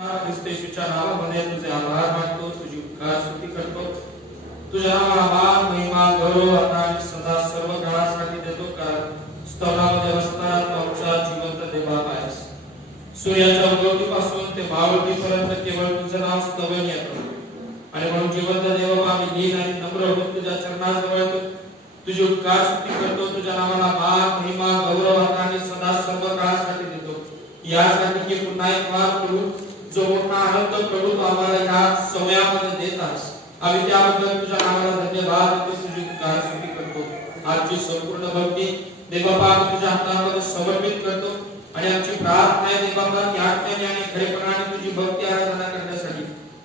ख्रिस्त येशूच्या नावामध्ये तुझे आभार मानतो, तुझी उपकार स्तुती करतो. तुझ्या नावाला महिमा गौरव आणि सदा सर्व काळासाठी देतो, कारण स्तवनामध्ये असताना तू आमचा जिवंत देव आहेस. सूर्याच्या उगवतीपासून ते मावळतीपर्यंत केवळ तुझं नाव स्तवनीय आहे. आणि म्हणून जिवंत देव आम्ही लीन आणि नम्र होऊन तुझ्या चरणाजवळ येतो, तुझी उपकार स्तुती करतो. तुझ्या नावाला मान महिमा गौरव आणि सदा सर्व काळासाठी देतो. यासाठी की पुन्हा एक वार प्रभू, जो मोठा आनंद प्रभू तू आम्हाला या समयामध्ये देत आहेस, आम्ही त्याबद्दल तुझ्या नावाला धन्यवाद देतो, तुझी उपकार स्तुती करतो. आमची संपूर्ण भक्ती देवबाबा आम्ही तुझ्या हातामध्ये समर्पित करतो आणि आमची प्रार्थना आहे देवबाबा की आत्म्याने आणि खरेपणाने तुझी भक्ती आराधना करण्यासाठी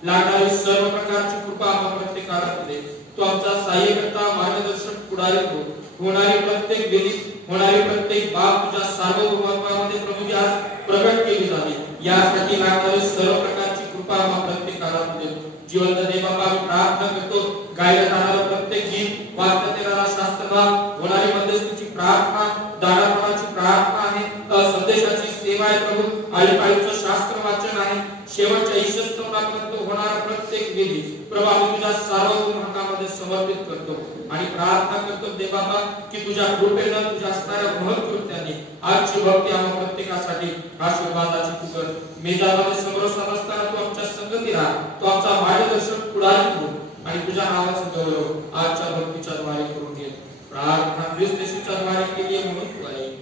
लागणारी सर्व प्रकारची कृपा आम्हा प्रत्येकाला दे. तू आमचा सहाय्यकर्ता, मार्गदर्शक, पुढारी हो. होणारी प्रत्येक बेली, होणारी प्रत्येक बाब तुझ्या सार्वभौमत्वामध्ये प्रभू आज प्रगट केली जावी, यासाठी लागणारी सर्व प्रकारची कृपा आम्हा प्रत्येकाला दे. जिवंत देवबाबा आम्ही प्रार्थना करतो, गायला जाणारा प्रत्येक गीत, वाचण्यात येणारा शास्त्रभाग, होणारी मध्यस्थीची प्रार्थना, दानापणाची प्रार्थना आहे, संदेशाची सेवा आहे प्रभू, आळीपाळीचं शास्त्र वाचन आहे, शेवटच्या ईशस्तवनापर्यंत होणारा प्रत्येक विधी प्रभू आम्ही तुझ्या सार्वभौम हातामध्ये समर्पित करतो आणि प्रार्थना करतो देवबाबा की तुझ्या कृपेनं, तुझ्या असणाऱ्या महत्कृत्याने आजची भक्ती आम्हा प्रत्येकासाठी आशीर्वादाची तू कर. मेजामध्ये समोरसात असताना तू आमच्या संगती राहा, तू आमचा मार्गदर्शक पुढारी हो आणि तुझ्या नावाचं गौरव आजच्या भक्तीच्या द्वारे करून घे. प्रार्थना ख्रिस्त येशूच्या द्वारे केली आहे म्हणून तू आहे.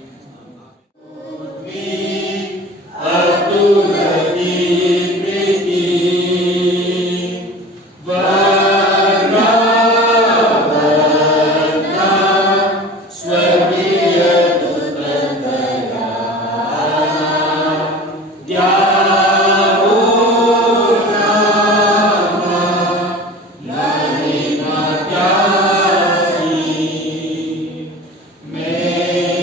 May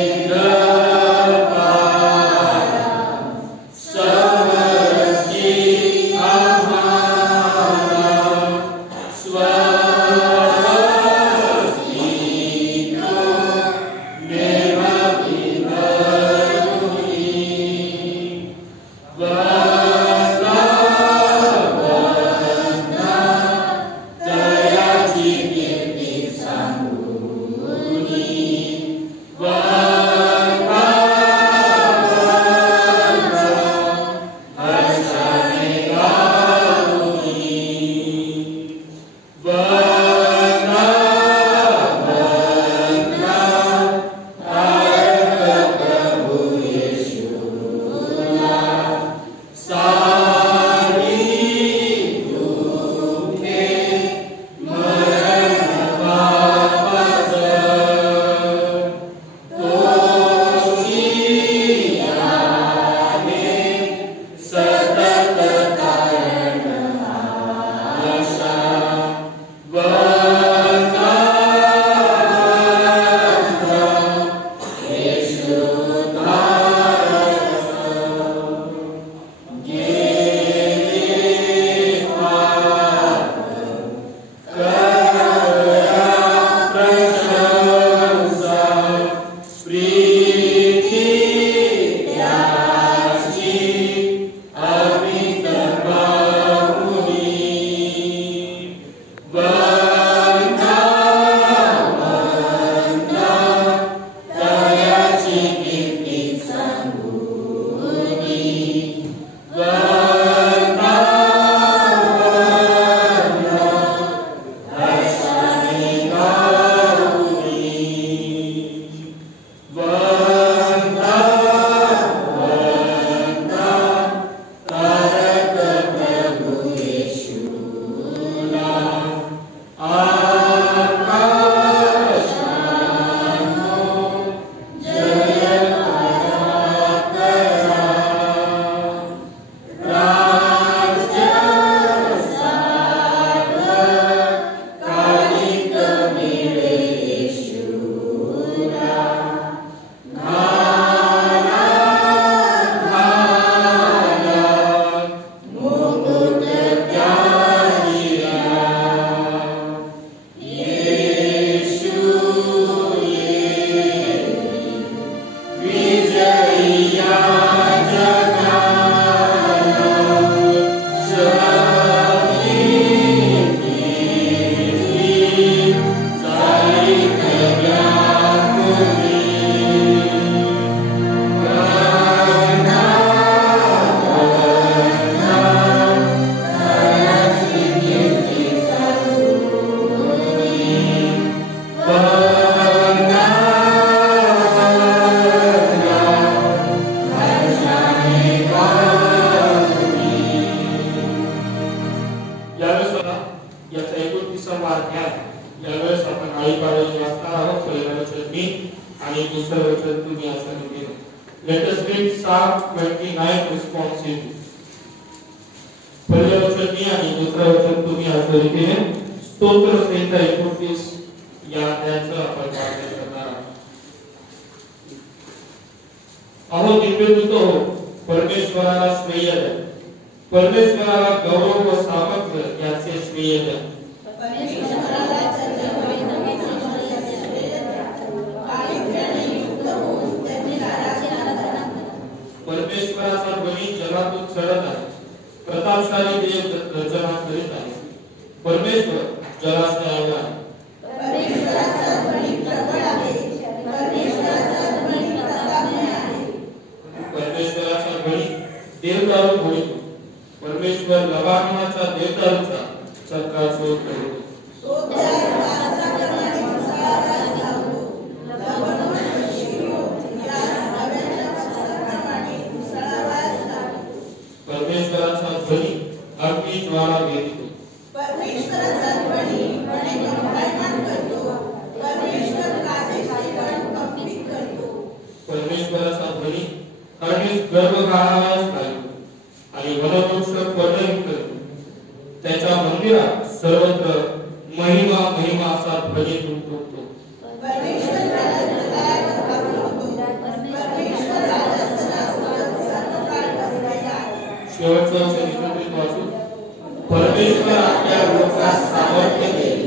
घ्या. यावेळेस आपण आळीपाळीने वाचणार आहोत. पहिलं वचन मी आणि दुसरं वचन तुम्ही अशा रीतीने. Let us read Psalm 29 responsively. पहिलं वचन मी आणि दुसरं वचन तुम्ही अशा रीतीने. स्तोत्र संहिता 29 या अध्यायाचं आपण पाठ करणार आहोत. अहो दिव्यदूत हो, परमेश्वराला श्रेय द्या. परमेश्वराला गौरव व सामर्थ्य याचे श्रेय द्या. परमेश्वराचा बळी जगातून चढत आहे. प्रतापशाली देव गर्जना करीत आहे. परमेश्वर जलाशयावर आहे. परमेश्वराचा बळी प्रबळ आहे. परमेश्वराचा बळी प्रतापमय आहे. परमेश्वराचा बळी देवदारू बोलतो. परमेश्वर लबानोनाच्या देवदारूचा चक्राचूर करतो. तो त्यास वासाप्रमाणे मुसळाधार लावतो. लबानोन शिरो त्यास हवेच्या पावसाप्रमाणे मुसळाधार लावतो. परमेश्वराचा बळी अग्नी ज्वाला वेधतो. परमेश्वराचा बळी मने कंपायमान करतो. परमेश्वर काजेचे गण कंपित करतो. परमेश्वराचा बळी हरणीस गर्भगाळास घालतो आणि वनवृक्ष पर्णहित करतो. त्याच्या मंदिरात सर्वत्र महिमा महिमा असा ध्वनी तुटतो. परमेश्वर त्याला हृदयावर पावलवतो. परमेश्वर राजस्थानावर सर्वकाळ बसलेला आहे. शेवटचं वचन एकत्रित वाचू. परमेश्वर आपल्या लोकास सामर्थ्य देईल.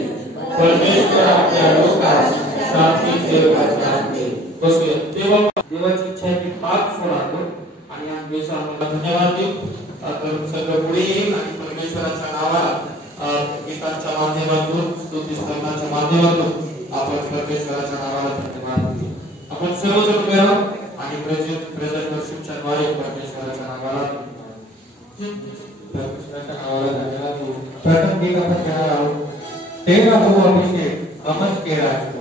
परमेश्वर आपल्या लोकास शांतीचे वरदान देईल. बसूया. देवाची इच्छा आहे की पाच सोडावं आणि या दिवसाला धन्यवाद देऊ. तर सगळं पुढे येईल आणि परमेश्वराच्या नावाला गीतांच्या माध्यमातून स्तुती स्तोत्राच्या माध्यमातून आपण परमेश्वराच्या नावाला धन्यवाद देऊ. आपण सर्वजण उभे राहू आणि प्रेझेंट वर्शिपच्या द्वारे परमेश्वराच्या नावाला परमेश्वराच्या नावाला धन्यवाद देऊ. प्रथम गीत आपण घेणार आहोत. तेरा हो अभिषेक अमन केला आहे.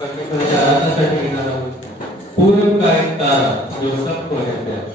परमेश्वराच्या आराधनासाठी घेणार आहोत. पूर्व का एक तारा जो सबको है प्यारा.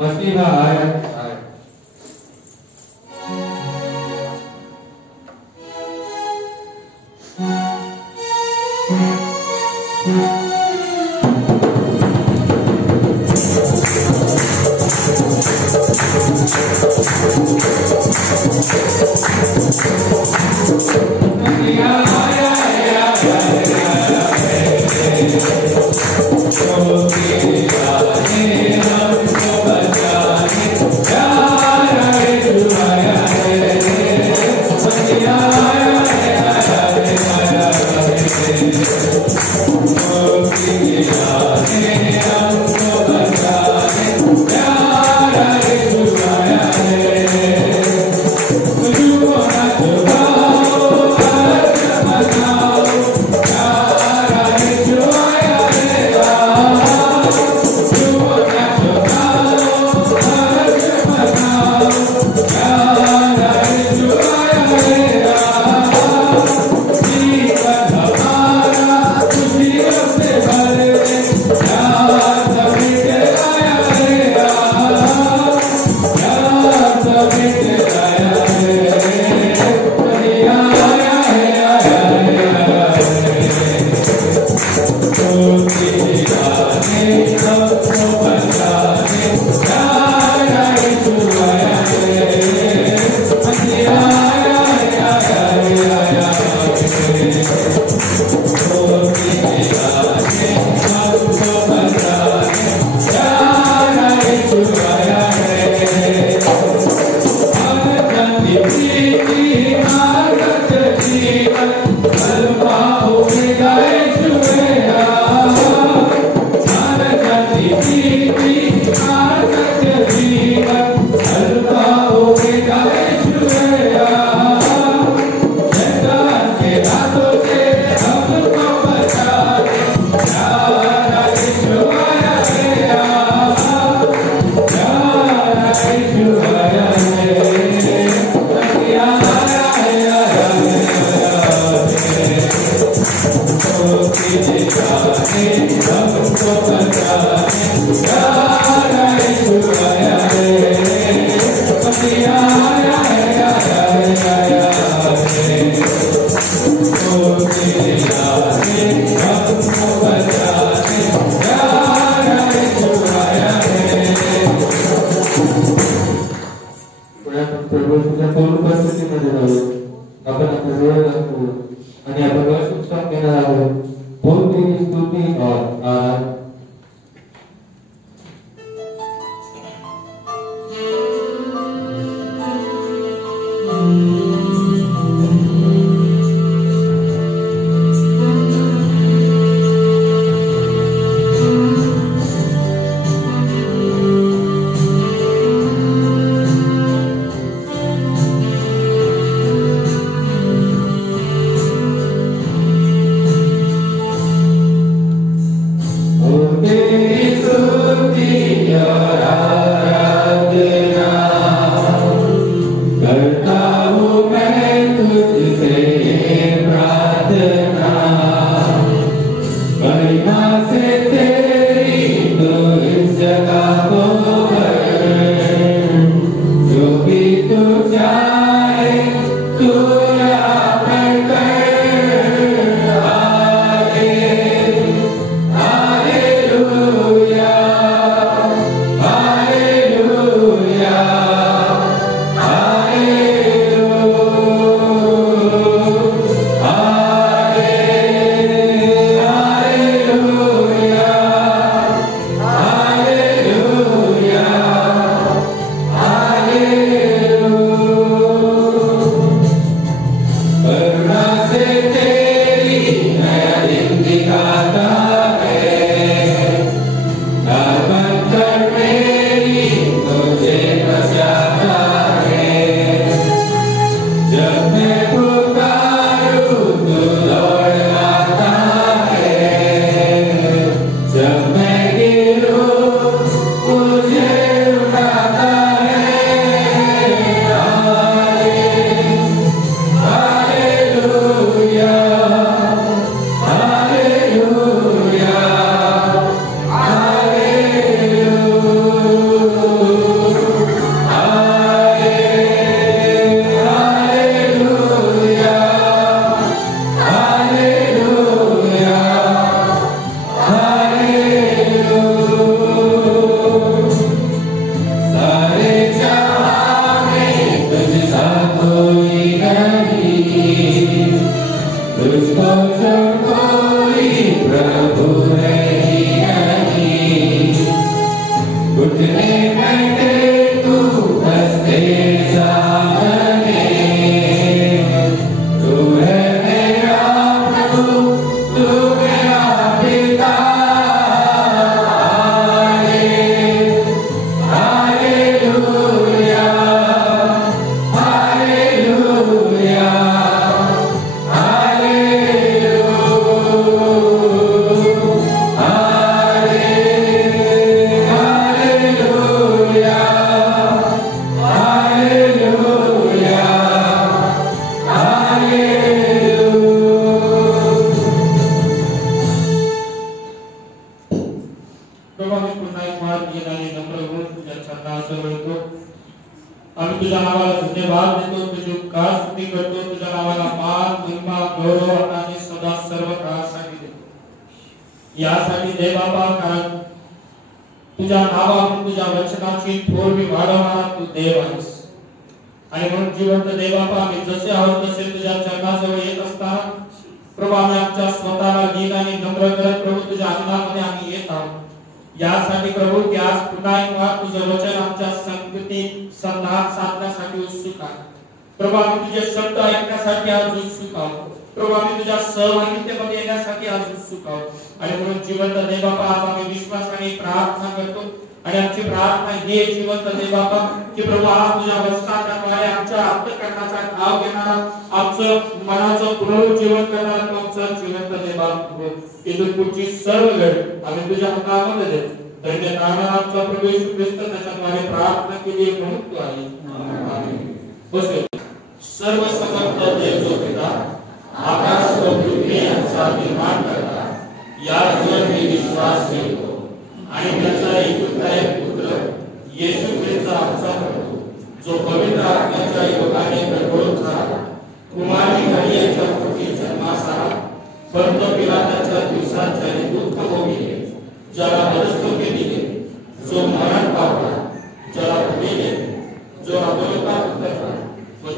मसीहा आया आया. Oh बोल तेरी स्तुति और आराधना।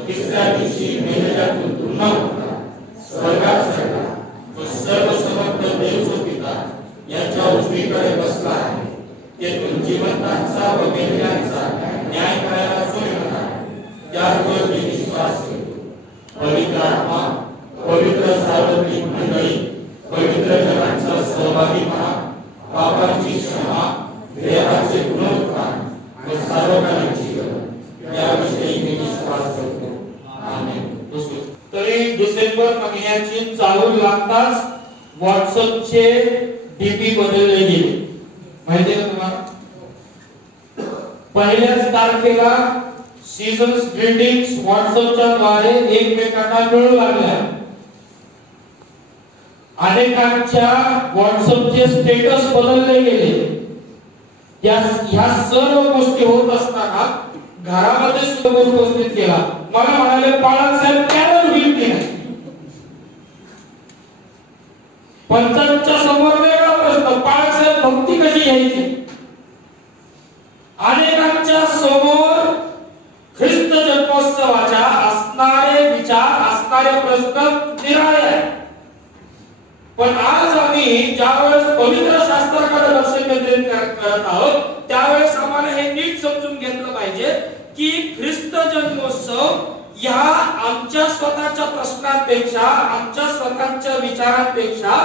तिसऱ्या दिवशी मेलेल्यातून पुन्हा उठला, स्वर्गात चढला व सर्व समर्थ उजवीकडे बसला आहे. तेथून जिवंतांचा व मेल्याचा न्याय करायला जो येणार आहे, त्यावर मी विश्वास ठेवतो. पवित्र आत्मा, पवित्र सार्वत्रिक मंडळी, पवित्र जनांचा सहभागी व्हा, पापांची क्षमा, देहाचे पुनरुत्थान व सार्वकालिक जीवन याविषयी मी विश्वास ठेवतो. आमेन. तरी डिसेंबर महिन्याची चालू लागताच व्हॉट्सअपचे डीपी बदलले गेले. माहिती आहे तुम्हाला? पहिल्याच तारखेला सीझन्स ग्रीटिंग्स व्हॉट्सअपच्या द्वारे एकमेकांना मिळू लागल्या. अनेकांच्या व्हॉट्सअपचे स्टेटस बदलले गेले. ह्या सर्व गोष्टी होत असताना घरामध्ये सुद्धा उपस्थित केला. मला म्हणाले बाळासाहेब कॅरल होईल की नाही. पंचांच्या समोर वेगळा प्रश्न, बाळासाहेब भक्ती कशी घ्यायची. अनेकांच्या समोर ख्रिस्त जन्मोत्सवाच्या असणारे विचार, असणारे प्रश्न निराळे आहेत. पण आज आम्ही ज्यावेळेस पवित्र शास्त्राकडे लक्ष केंद्रित करत आहोत, त्यावेळेस आम्हाला हे नीट समजून घेतलं पाहिजे की ख्रिस्त जन्मोत्सव या आमच्या स्वतःच्या प्रश्नांपेक्षा, आमच्या स्वतःच्या विचारांपेक्षा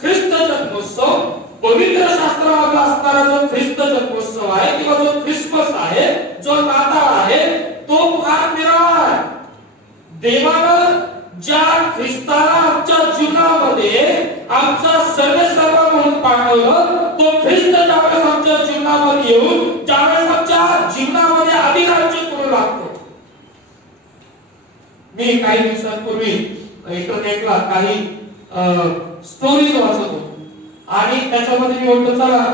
ख्रिस्त जन्मोत्सव, पवित्र शास्त्रामध्ये असणारा जो ख्रिस्त जन्मोत्सव आहे किंवा जो ख्रिसमस आहे, जो नाताळ आहे, तो फार निराळा आहे. देवानं ज्या ख्रिस्ताला आमच्या जीवनामध्ये आमचा सर्वेसर्वा म्हणून पाठवलं, तो ख्रिस्त ज्यावेळेस आमच्या जीवनामध्ये येऊन ज्यावेळेस आमच्या जीवनामध्ये अधिराज्य करू लागतो. मी काही दिवसांपूर्वी इंटरनेटला काही स्टोरीज वाचत होतो आणि त्याच्यामध्ये मी म्हणतो चला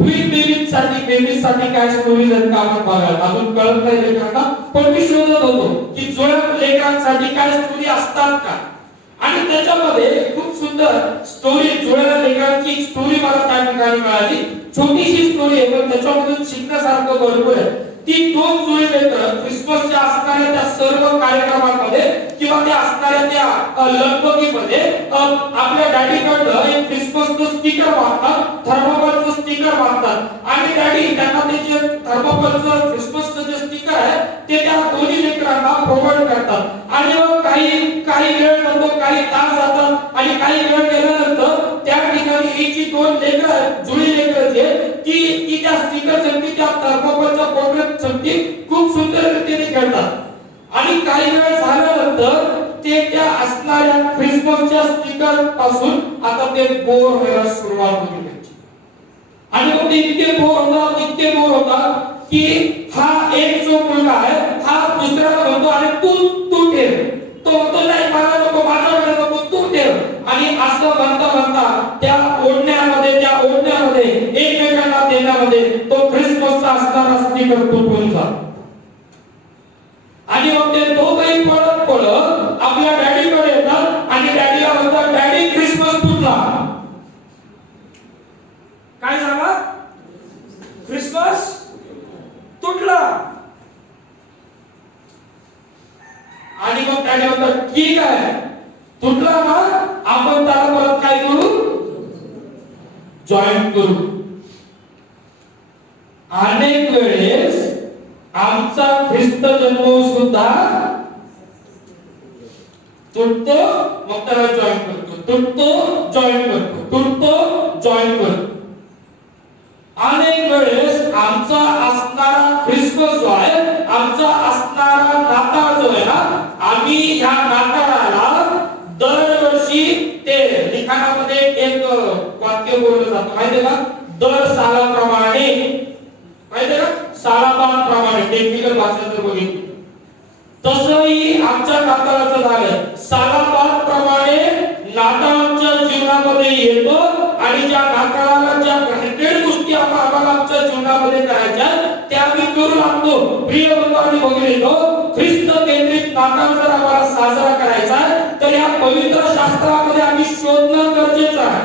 ट्विन बेबीजसाठी काय स्टोरीज आहेत का आपण बघायला. अजून कळत नाही लेकरांना, पण मी शोधत होतो की जुळ्या लेकरांसाठी काय स्टोरी असतात का. आणि त्याच्यामध्ये खूप सुंदर स्टोरी, जुळ्या लेकरांची एक स्टोरी मला त्या ठिकाणी मिळाली. छोटीशी स्टोरी आहे पण त्याच्यामधून शिकण्यासारखं भरपूर आहे. ती दोन जुळे लेकरं ख्रिसमसच्या असणाऱ्या त्या सर्व कार्यक्रमांमध्ये किंवा त्या असणाऱ्या त्या लगबगीमध्ये आपल्या डॅडीकडनं एक ख्रिसमसचं स्टिकर मागतात, थर्मोकोलचं स्टिकर मागतात आणि डॅडी त्यांना ते जे थर्मोकोलचं ख्रिसमसचं जे स्टिकर आहे ते त्या दोन्ही लेकरांना प्रोव्हाइड करतात. आणि मग काही वेळ जातो, काही तास जातात आणि काही वेळ गेल्यानंतर त्या ठिकाणी ही जी दोन लेकरं, जुळी लेकरं जे ती त्या स्टिकर संगती, त्या थर्मोकोलच्या पोटरेट संगती खूप सुंदर रीतीने खेळतात. आणि काही वेळ झाल्यानंतर ते त्या असणाऱ्या ख्रिसमसच्या स्टिकर पासून आता ते बोर व्हायला सुरुवात होती त्यांची. आणि मग ते इतके बोर होतात की हा एक जो मुलगा आहे हा दुसऱ्याला म्हणतो अरे तू ठेव. तो म्हणतो नाही मला नको, माझ्याकडे नको, तू ठेव. आणि असं म्हणता त्या ओढण्यामध्ये एकमेकांना देण्यामध्ये तो ख्रिसमसचा असणारा स्टिकर तुटून जातो. आणि मग ते दोघंही पळत आपल्या डॅडीकडे येतात आणि डॅडीला म्हणतात डॅडी ख्रिसमस तुटला. काय झाला? ख्रिसमस तुटला. आणि मग डॅडी म्हणतात ठीक आहे, तुटला ना, आपण त्याला परत काय करू, जॉईन करू. अनेक वेळेस आमचा ख्रिस्त जन्म सुद्धा तुटतो, मग त्याला जॉईन करतो, तुटतो, जॉईन करतो, तुटतो, जॉईन करतो. अनेक वेळेस आमचा असणारा ख्रिसमस जो आहे, आमचा असणारा नाताळ जो आहे ना, आम्ही ह्या नाताळाला दरवर्षी ते लिखाणामध्ये एक वाक्य बोललं जातं माहितीये का, दर सालाप्रमाणे, माहितीये का, सालाबादप्रमाणे टेक्निकल भाषा जर बघितली तसंही आमच्या नाताळाचं झालं. सालाबादप्रमाणे नाताळ आमच्या जीवनामध्ये येतो आणि ज्या नाताळाला ज्या घाटेड गोष्टी आम्हाला आमच्या जीवनामध्ये करायच्या त्या आम्ही करू लागतो. प्रिय बंधू आणि भगिनींनो, ख्रिस्त केंद्रित नाताळ जर आम्हाला साजरा करायचा आहे तर या पवित्र शास्त्रामध्ये आम्ही शोधणं गरजेचं आहे.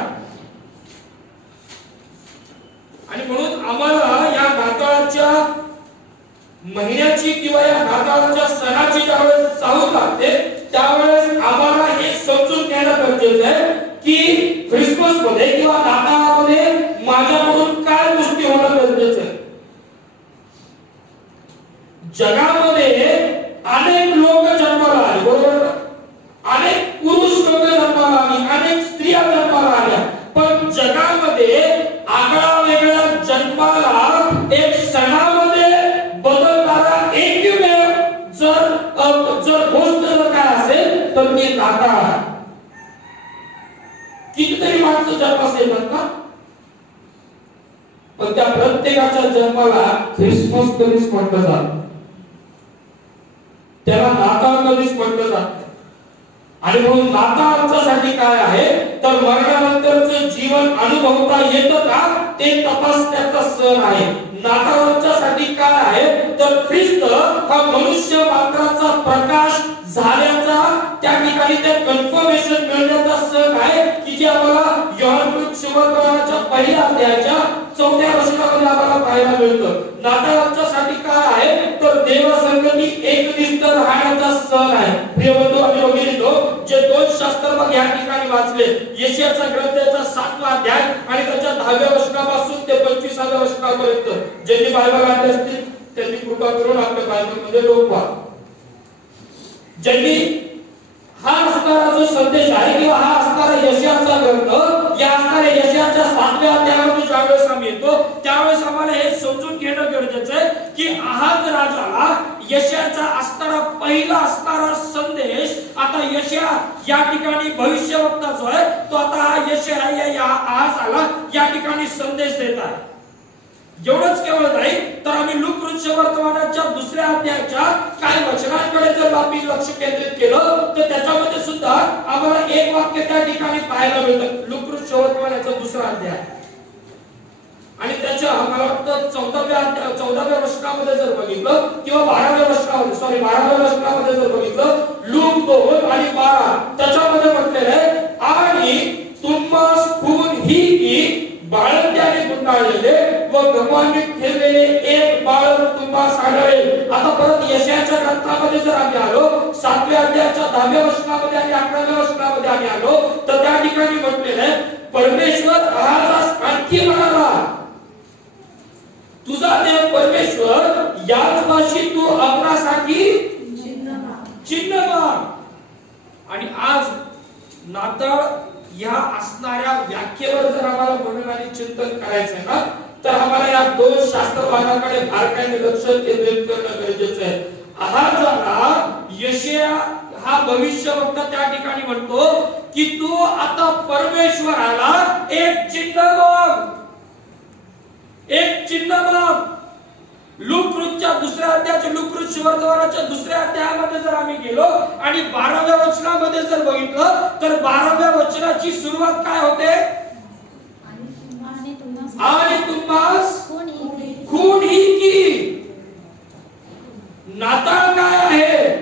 आणि म्हणून आम्हाला या नाताळाच्या महिन्याची किंवा या नाताळाच्या सणाची ज्यावेळेस चाहूल लागते त्यावेळेस आम्हाला हे समजून घेणं गरजेचं आहे की ख्रिसमस मध्ये किंवा नाताळामध्ये जगामध्ये अनेक लोक जन्माला आले, बरोबर, अनेक पुरुष लोक जन्माला आली, अनेक स्त्रिया जन्माला आल्या, पण जगामध्ये आगळा वेगळा जन्माला एक सणामध्ये बदलणारा एकमेव जर गोष्ट जर काय असेल तर ती नाताळ. कितीतरी माणसं जन्मास येतात ना, पण त्या प्रत्येकाच्या जन्माला ख्रिसमस कधीच म्हटलं जात, त्याला नाताळ कधीच म्हटलं जात. आणि म्हणून नाताळ आमच्यासाठी काय आहे तर मरणानंतरचं जीवन अनुभवता येतं का ते तपासण्याचा सण आहे. नाताळ आमच्यासाठी काय आहे तर ख्रिस्त हा मनुष्य मात्राचा प्रकाश झाल्याचा त्या ठिकाणी ते कन्फर्मेशन मिळण्याचा सण आहे की जे आम्हाला योहान सुवर्तमानाच्या पहिल्या अध्यायाच्या 4व्या वचनामध्ये आम्हाला पाहायला मिळतं. नाताळ आमच्यासाठी काय आहे तर देवसंगती एकनिष्ठ राहण्याचा सण आहे. प्रिय बंधू, आम्ही बघितलो जे 2 शास्त्रभाग या ठिकाणी वाचले, यशायाचा ग्रंथाचा 7वा अध्याय आणि त्याच्या 10व्या वचनापासून ते 25व्या वचनापर्यंत. ज्यांनी बायबल आणले असतील त्यांनी कृपा करून आपल्या बायबलमध्ये लोकवा. ज्यांनी हा असणारा जो संदेश आहे किंवा हा असणारा यशायाचा ग्रंथ, या असणाऱ्या यशायाच्या 7व्या अध्यायामध्ये ज्यावेळेस आम्ही येतो त्यावेळेस आम्हाला हे समजून घेणं गरजेचं आहे की आहाज राजाला यशायाचा असणारा पहिला असणारा संदेश आता यशया या ठिकाणी भविष्यवक्ता जो आहे तो आता हा यशया या आहाजाला या ठिकाणी संदेश देत आहे. एवढंच केवळ नाही तर आम्ही लूक वर्तमानाच्या 2ऱ्या अध्यायाच्या काही वचनांकडे जर आम्ही लक्ष केंद्रित केलं तर त्याच्यामध्ये सुद्धा आम्हाला एक वाक्य त्या ठिकाणी पाहायला मिळतं. लूक वर्तमानाचा 2रा अध्याय आणि त्याच्या मला वाटतं 14व्या वचनामध्ये जर बघितलं किंवा 12व्या वचनामध्ये जर बघितलं, लूक 2 आणि 12 त्याच्यामध्ये म्हटलेलं आहे आणि तुम्हास खून ही की बाळंत्याने गुंडाळलेले व गमानीत ठेवलेले एक बाळ तुम्हास आढळेल. आता परत यशायाच्या ग्रंथामध्ये जर आम्ही आलो 7व्या अध्यायाच्या 10व्या वचनामध्ये आणि 11व्या वचनामध्ये आम्ही आलो तर त्या ठिकाणी म्हटलेलं आहे परमेश्वर आहाजास आणखी म्हणाला, तुझा देव परमेश्वर याच वर्षी तू आपणासाठी चिन्ह माग. आणि आज नाताळ या असणाऱ्या व्याख्येवर जर आम्हाला म्हणून आणि चिंतन करायचं आहे ना तर आम्हाला या 2 शास्त्र भागाकडे बारकाईने लक्ष केंद्रित करणं गरजेचं आहे. आहाजाला यशया हा भविष्यवक्ता त्या ठिकाणी म्हणतो की तू आता परमेश्वराला एक चिन्ह माग, एक चिन्ह माग. लूकच्या 2ऱ्या अध्यायाच्या लूक वर्तमानाच्या 2ऱ्या अध्यायामध्ये जर आम्ही गेलो आणि 12व्या वचनामध्ये जर बघितलं तर 12व्या वचनाची सुरुवात काय होते आणि तुम्हास खून ही की. नाताळ काय आहे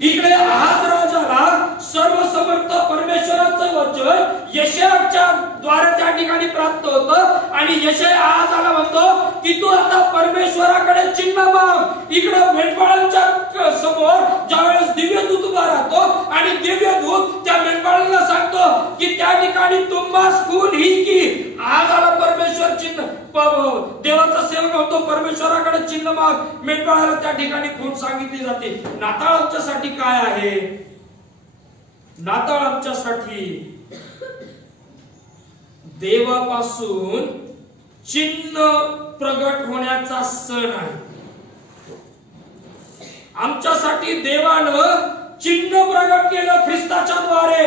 इकडे आहाज राजाला सर्वसमर्थ परमेश्वराचं वचन यशायाच्या द्वारे त्या ठिकाणी प्राप्त होतं आणि यशया आहाजाला म्हणतो की तू आता परमेश्वराकडे चिन्ह माग. इकडे मेंढपाळांच्या समोर ज्यावेळेस दिव्यदूत उभा राहतो आणि दिव्यदूत त्या मेंढपाळांना सांगतो की त्या ठिकाणी तुम्हास खून ही की. आहाजाला परमेश्वर चिन्ह, देवाचा सेवक होतो परमेश्वराकडे चिन्ह माग, मेंढपाळाला त्या ठिकाणी खून सांगितली जाते. नाताळ आमच्यासाठी काय आहे? नाताळ आमच्यासाठी देवापासून चिन्ह प्रगट होण्याचा सण आहे. आमच्यासाठी देवानं चिन्ह प्रगट केलं ख्रिस्ताच्या द्वारे.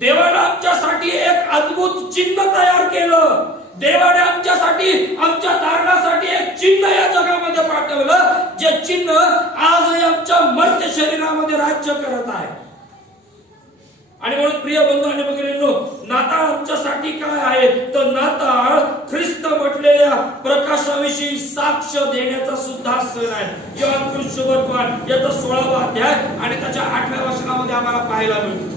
देवानं आमच्यासाठी एक अद्भुत चिन्ह तयार केलं. देवाने आमच्यासाठी आमच्या तारणासाठी एक चिन्ह या जगामध्ये पाठवलं, जे चिन्ह आज आमच्या मर्त्य शरीरामध्ये राज्य करत आहे. आणि म्हणून प्रिय बंधू आणि भगिनींनो, नाताळ आमच्यासाठी काय आहे तर नाताळ ख्रिस्त म्हटलेल्या प्रकाशाविषयी साक्ष देण्याचा सुद्धा सण आहे. योहान सुवर्तमान याचा 16वा अध्याय आणि त्याच्या 8व्या वचनामध्ये आम्हाला पाहायला मिळतो.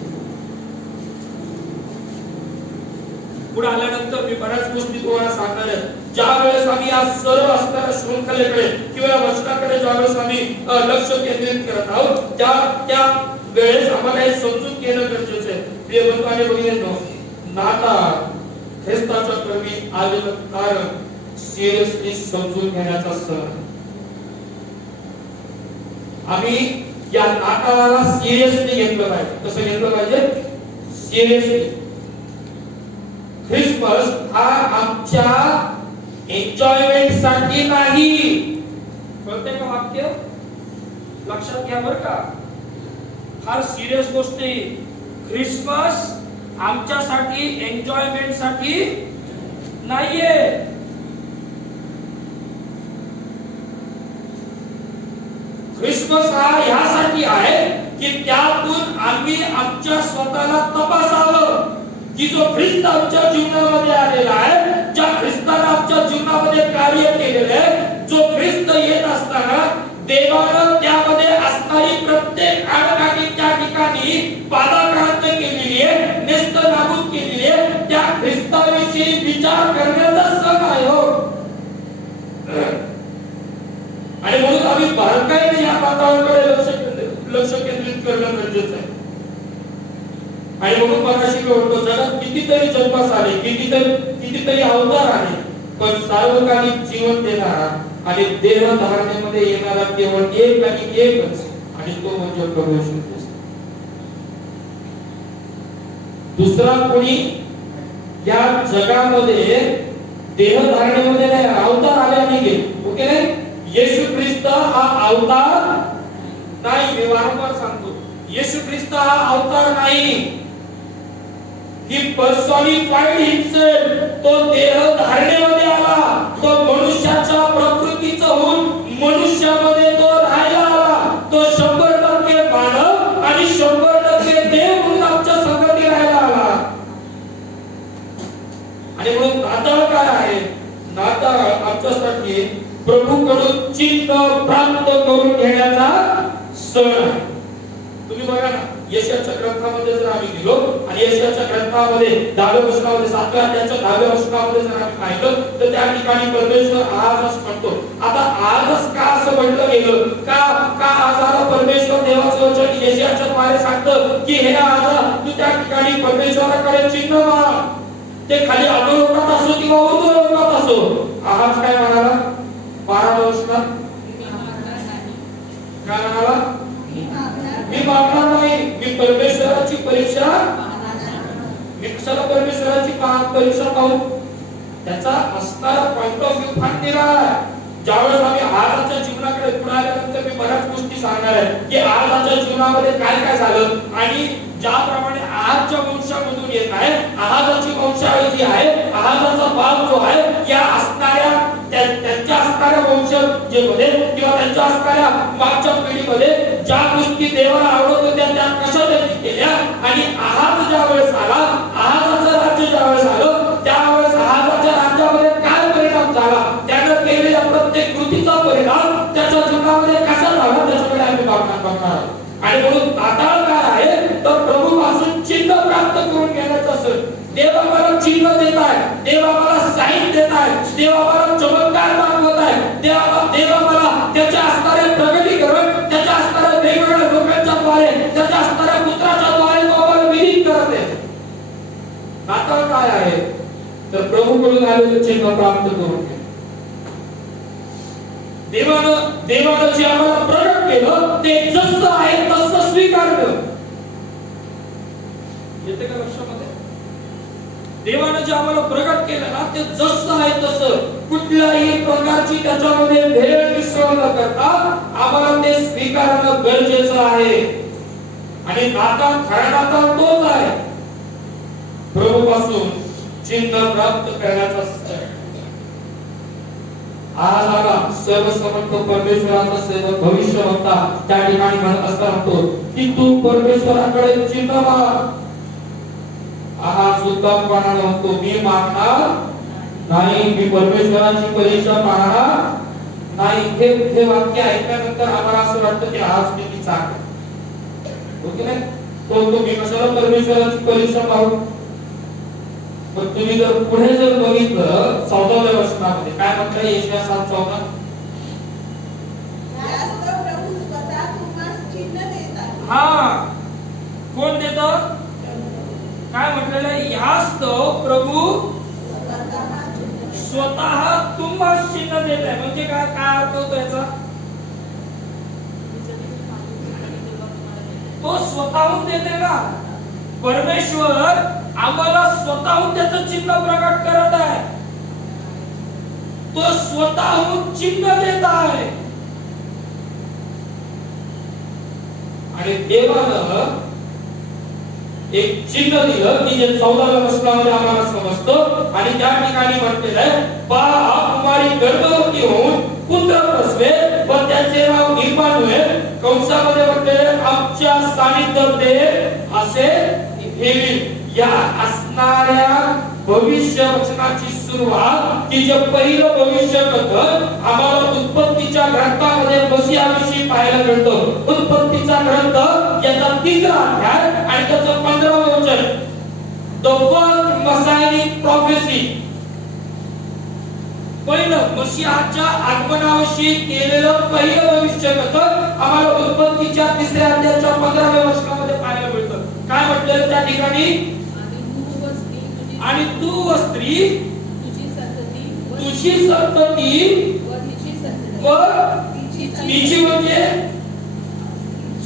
पुढे आल्यानंतर मी बऱ्याच गोष्टी तुम्हाला सांगणार आहे. ज्या वेळेस आम्ही या सर्व असणाऱ्या शृंखलेकडे किंवा वचनाकडे ज्या वेळेस आम्ही लक्ष केंद्रित करत आहोत त्या वेळेस आम्हाला हे समजून घेणं गरजेचं आहे. प्रिय बंधू आणि भगिनींनो, नाताळ ख्रिस्ताच्या कर्मी आलेलं कारण सिरियसली समजून घेण्याचा सण. आम्ही या नाताळाला सिरियसली घेतलं पाहिजे. कसं घेतलं पाहिजे? सिरियसली. ख्रिसमस हा आमच्या एन्जॉयमेंट साठी नाही. कळतंय का वाक्य? लक्षात घ्या बरं का, फार सिरियस गोष्ट आहे. ख्रिसमस आमच्यासाठी एन्जॉयमेंट साठी नाहीये. ख्रिसमस हा यासाठी आहे की त्यातून आम्ही आमच्या स्वतःला तपासावं की जो ख्रिस्त आमच्या जीवनामध्ये आलेला आहे, ज्या ख्रिस्ताने आमच्या जीवनामध्ये कार्य केलेले आहे, जो ख्रिस्त येत असताना देवानं त्यामध्ये असणारी प्रत्येक आडकाठी त्या ठिकाणी पादाक्रांत केलेली आहे, नेस्त नाबूद केलेली आहे, त्या ख्रिस्ताविषयी विचार करण्याचा सण आहे हो. आणि म्हणून आम्ही बारकाईने या वातावरणाकडे लक्ष केंद्रित करणं गरजेचं आहे. आणि म्हणून मगाशी मी म्हणतो, जगात कितीतरी जन्म झाले, कितीतरी अवतार आले, पण सार्वकालिक जीवन देणारा आणि देह धारणेमध्ये येणारा केवळ एक आणि एकच, आणि तो म्हणजे प्रभू येशू ख्रिस्त. दुसरा कोणी या जगामध्ये देह धारणेमध्ये नाही, अवतार आले आणि गेले. ओके नाही? येशू ख्रिस्त हा अवतार नाही. मी वारंवार सांगतो, येशू ख्रिस्त हा अवतार नाही. He personified himself. तो देह धारणेमध्ये आला, तो मनुष्याच्या प्रकृतीचा होऊन मनुष्यामध्ये तो राहायला आला. तो 100% मानव आणि 100% देव म्हणून आमच्या संगती राहायला आला. आणि म्हणून नाताळ काय आहे? नाताळ आमच्यासाठी प्रभूकडून चिन्ह प्राप्त करून घेण्याचा सण आहे. तुम्ही बघा ना, यशाच्या ग्रंथामध्ये जर आम्ही गेलो आणि यशाच्या ग्रंथामध्ये 10व्या वचनामध्ये 7व्या अध्यायाच्या 10व्या वचनामध्ये जर आम्ही पाहिलं तर त्या ठिकाणी परमेश्वर आजच म्हणतो. आता आजच का असं म्हटलं गेलं? का आजाला परमेश्वर देवाचं वचन यशाच्या द्वारे सांगतं की हे आजा तू त्या ठिकाणी परमेश्वराकडे चिन्ह माग. ते खाली अधोलोकात असो किंवा ऊर्ध्वलोकात असो. आज काय म्हणाला? 12व्या वचनात काय म्हणाला? मी मागणार नाही, मी परमेश्वराची परीक्षा, मी कशाला परमेश्वराची परीक्षा पाहू? त्याचा असणारा पॉइंट ऑफ व्ह्यू फार निराळा आहे. ज्यावेळेस आम्ही आजच्या जीवनाकडे पुढे आल्यानंतर मी बऱ्याच गोष्टी सांगणार आहे की आजच्या जीवनामध्ये काय काय झालं आणि ज्याप्रमाणे आजच्या वंशामधून येत आहे, आहाजाची वंशावळी जी आहे, आहाजाचा भाग जो आहे, या असणाऱ्या त्यांच्या असणाऱ्या वंशजेमध्ये किंवा त्यांच्या असणाऱ्या मागच्या पिढीमध्ये ज्या गोष्टी देवाला आवडत होत्या त्या कशा त्यांनी केल्या. आणि आहाज ज्या वेळेस आला, आहाजाचं राज्य ज्या वेळेस आलं, त्यावेळेस आहाजाच्या राज्यामध्ये काय परिणाम झाला, त्यानं केलेल्या प्रत्येक कृतीचा परिणाम त्याच्या जीवनामध्ये कसा झाला त्याच्याकडे आम्ही बघणार. आणि म्हणून नाताळ काय आहे तर प्रभू पासून चिन्ह प्राप्त करून घेण्याचं सण. देव आम्हाला चिन्ह देत आहे, देव आम्हाला साईन देत आहे, देव आम्हाला चमत्कार दाखवत आहे, देव आम्हाला त्याच्या असणारे प्रगतीकरण, त्याच्या असणाऱ्या वेगवेगळ्या लोकांच्या द्वारे, त्याच्या असणाऱ्या पुत्राच्या द्वारे तो आम्हाला विलीन करत आहे. नाताळ काय आहे तर प्रभूकडून आलेलं चिन्ह प्राप्त करून घे. देवानं जे आम्हाला प्रगट केलं ते जसं आहे तसं स्वीकारलं. येते का लक्षामध्ये? देवानं जे आम्हाला प्रगट केलं ना ते जसं आहे तसं, कुठल्याही प्रकारची त्याच्यामध्ये भेद मिसळ न करता आम्हाला ते स्वीकारणं गरजेचं आहे. आणि नाताळ खरा नाताळ तोच आहे, प्रभूपासून चिन्ह प्राप्त करण्याचा सण. आज आला सर्वसमर्थ परमेश्वराचा सेवक भविष्यवक्ता त्या ठिकाणी म्हणत असतो की तू परमेश्वराकडे चिन्ह माग. आज उत्तमपणाने म्हणतो मी मागणार नाही, मी परमेश्वराची परीक्षा पाहणार नाही. हे वाक्य ऐकल्यानंतर आम्हाला असं वाटतं की आज मी चांगला. ओके नाही? तो मी कशाला परमेश्वराची परीक्षा पाहू? पण तुम्ही जर पुढे जर बघितलं 14व्या वचनामध्ये काय म्हटलं? यशाया 7:14 प्रभू स्वतः तुम्हाला चिन्ह देतात. हा, कोण देतं? काय म्हटलेलं? यास्तव प्रभू स्वतः तुम्हाला चिन्ह देत आहे. म्हणजे काय काय अर्थ होतो याचा? तो स्वतःहून देते ना. परमेश्वर आम्हाला स्वतःहून त्याचं चिन्ह प्रकट करत आहे. तो स्वतःहून चिन्ह देत आहे. आणि देवानं एक चिन्ह दिलं की जे 14व्या वचनामध्ये आम्हाला समजतं. आणि त्या ठिकाणी म्हटलेलं आहे, पहा कुमारी गर्भवती होऊन पुत्र प्रसवेल व त्याचे नाव इम्मानुएल, कंसामध्ये म्हटलेले आमच्या सानिध्यात ते असे ठेवील. या असणाऱ्या भविष्य वचनाची सुरुवात की जे पहिलं भविष्य कथन आम्हाला उत्पत्तीच्या ग्रंथामध्ये मसीहाविषयी पाहायला मिळतं. उत्पत्तीचा ग्रंथ याचा 3रा अध्याय आणि त्याचं 15वं वचन, द फर्स्ट मसायनिक प्रॉफेसी. पहिलं मसीहाच्या आगमनाविषयी केलेलं पहिलं भविष्य कथन आम्हाला उत्पत्तीच्या 3ऱ्या अध्यायाच्या 15व्या वचनामध्ये पाहायला मिळतं. काय म्हटलेलं त्या ठिकाणी? आणि तू व स्त्री तुझी संतती व तिची म्हणजे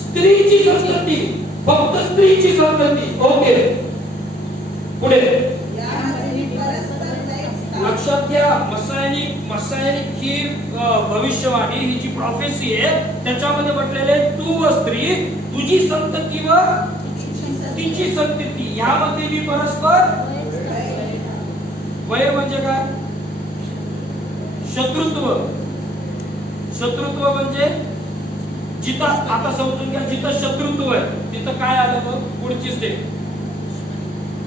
स्त्रीची संतती, फक्त स्त्रीची संतती. ओके, पुढे लक्षात घ्या. मसायनिक ही भविष्यवाणी, ही जी प्रोफेसी आहे त्याच्यामध्ये म्हटलेले तू व स्त्री तुझी संतती व तिची संतती. यामध्ये मी परस्पर वय म्हणजे काय? शत्रुत्व. शत्रुत्व म्हणजे जिथं, आता समजून घ्या, जिथं शत्रुत्व आहे तिथं काय आलं? मग पुढची स्टेप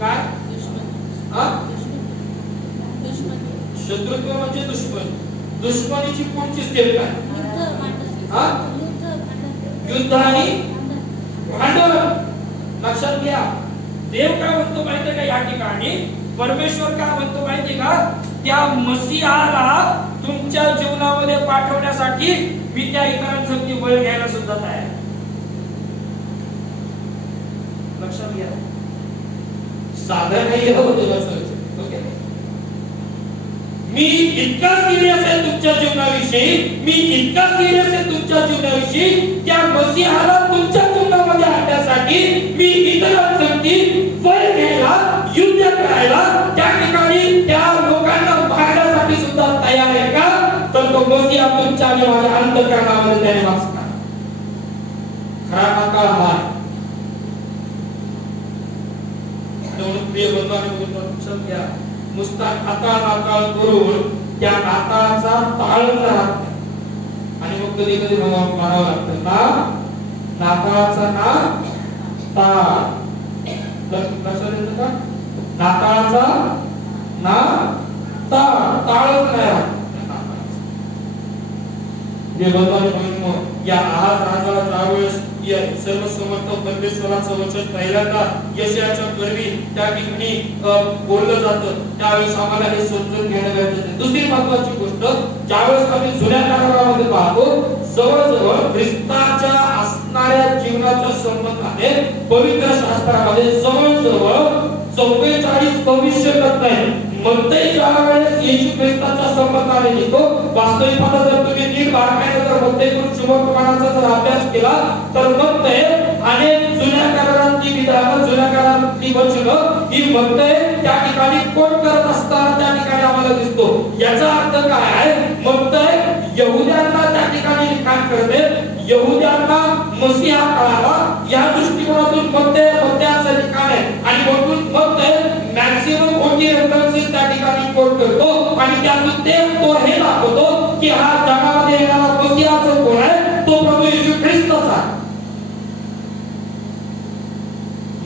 काय? शत्रुत्व म्हणजे दुश्मन. दुश्मनीची पुढची स्टेप काय? युद्ध आणि भांडण. लक्षात घ्या. देव काय म्हणतो माहितीये का या ठिकाणी? परमेश्वर काय म्हणतो माहिती का? त्या मसीहाला तुमच्या जीवनामध्ये पाठवण्यासाठी मी त्या इतरांसाठी बळ घ्यायला सुद्धा तयार. लक्षात घ्या. साधं नाही होतं. ओके, मी इतका सिरियस आहे तुमच्या जीवनाविषयी, मी इतका सिरियस आहे तुमच्या जीवनाविषयी, त्या मसीहाला तुमच्या जीवनामध्ये आणण्यासाठी मी इतरांसाठी बळ घ्यायला, युद्ध करायला, त्या ठिकाणी त्या लोकांना मारण्यासाठी सुद्धा तयार आहे का? तर तो मसीहा तुमच्या आणि माझ्या अंतःकरणामध्ये त्याने वास करा. खरा काळ हा प्रिय बंधूंनो, लक्षात घ्या. नुसता नाताळ करून त्या नाताळाचा ताळच राहत नाही. आणि मग कधी कधी म्हणावं लागतं ना, नाताळाचा ना ताळ. लक्षात येतं का? नाताळाचा ना ताळच नाही राहत. या आहाज राजाला ज्यावेळेस सर्व समर्थ परमेश्वराचं वचन पहिल्यांदा यशाच्या पूर्वी त्या ठिकाणी बोललं जातं, त्यावेळेस आम्हाला हे समजून घेणं गरजेचं आहे. दुसरी महत्त्वाची गोष्ट, ज्यावेळेस आम्ही जुन्या करारामध्ये पाहतो, जवळजवळ ख्रिस्ताच्या असणाऱ्या जीवनाच्या संबंधाने पवित्र शास्त्रामध्ये जवळजवळ 44 भविष्य करत नाही. मत्तई ज्यावेळेस येशू ख्रिस्ताच्या संबंधाने लिहितो, वास्तविक पाहता जर तुम्ही नीट बारकाईने जर मत्तईतून शुभवर्तमानाचा जर अभ्यास केला तर मत्तई अनेक जुन्या करारातली विधानं, जुन्या करारातली वचनं ही मत्तई त्या ठिकाणी कोट करत असताना त्या ठिकाणी आम्हाला दिसतो. याचा अर्थ काय आहे? मत्तई यहुद्यांना त्या ठिकाणी लिखाण करते, यहुद्यांना मसीहा कळावा या दृष्टिकोनातून मत्तईचं लिखाण आहे. आणि म्हणून मत्तई मॅक्सिमम ओटी रेफरन्सेस त्या ठिकाणी कोट करतो आणि त्यातून तो हे दाखवतो की हा जगामध्ये येणारा मसीहा जो कोण आहे तो प्रभू येशू ख्रिस्तच आहे.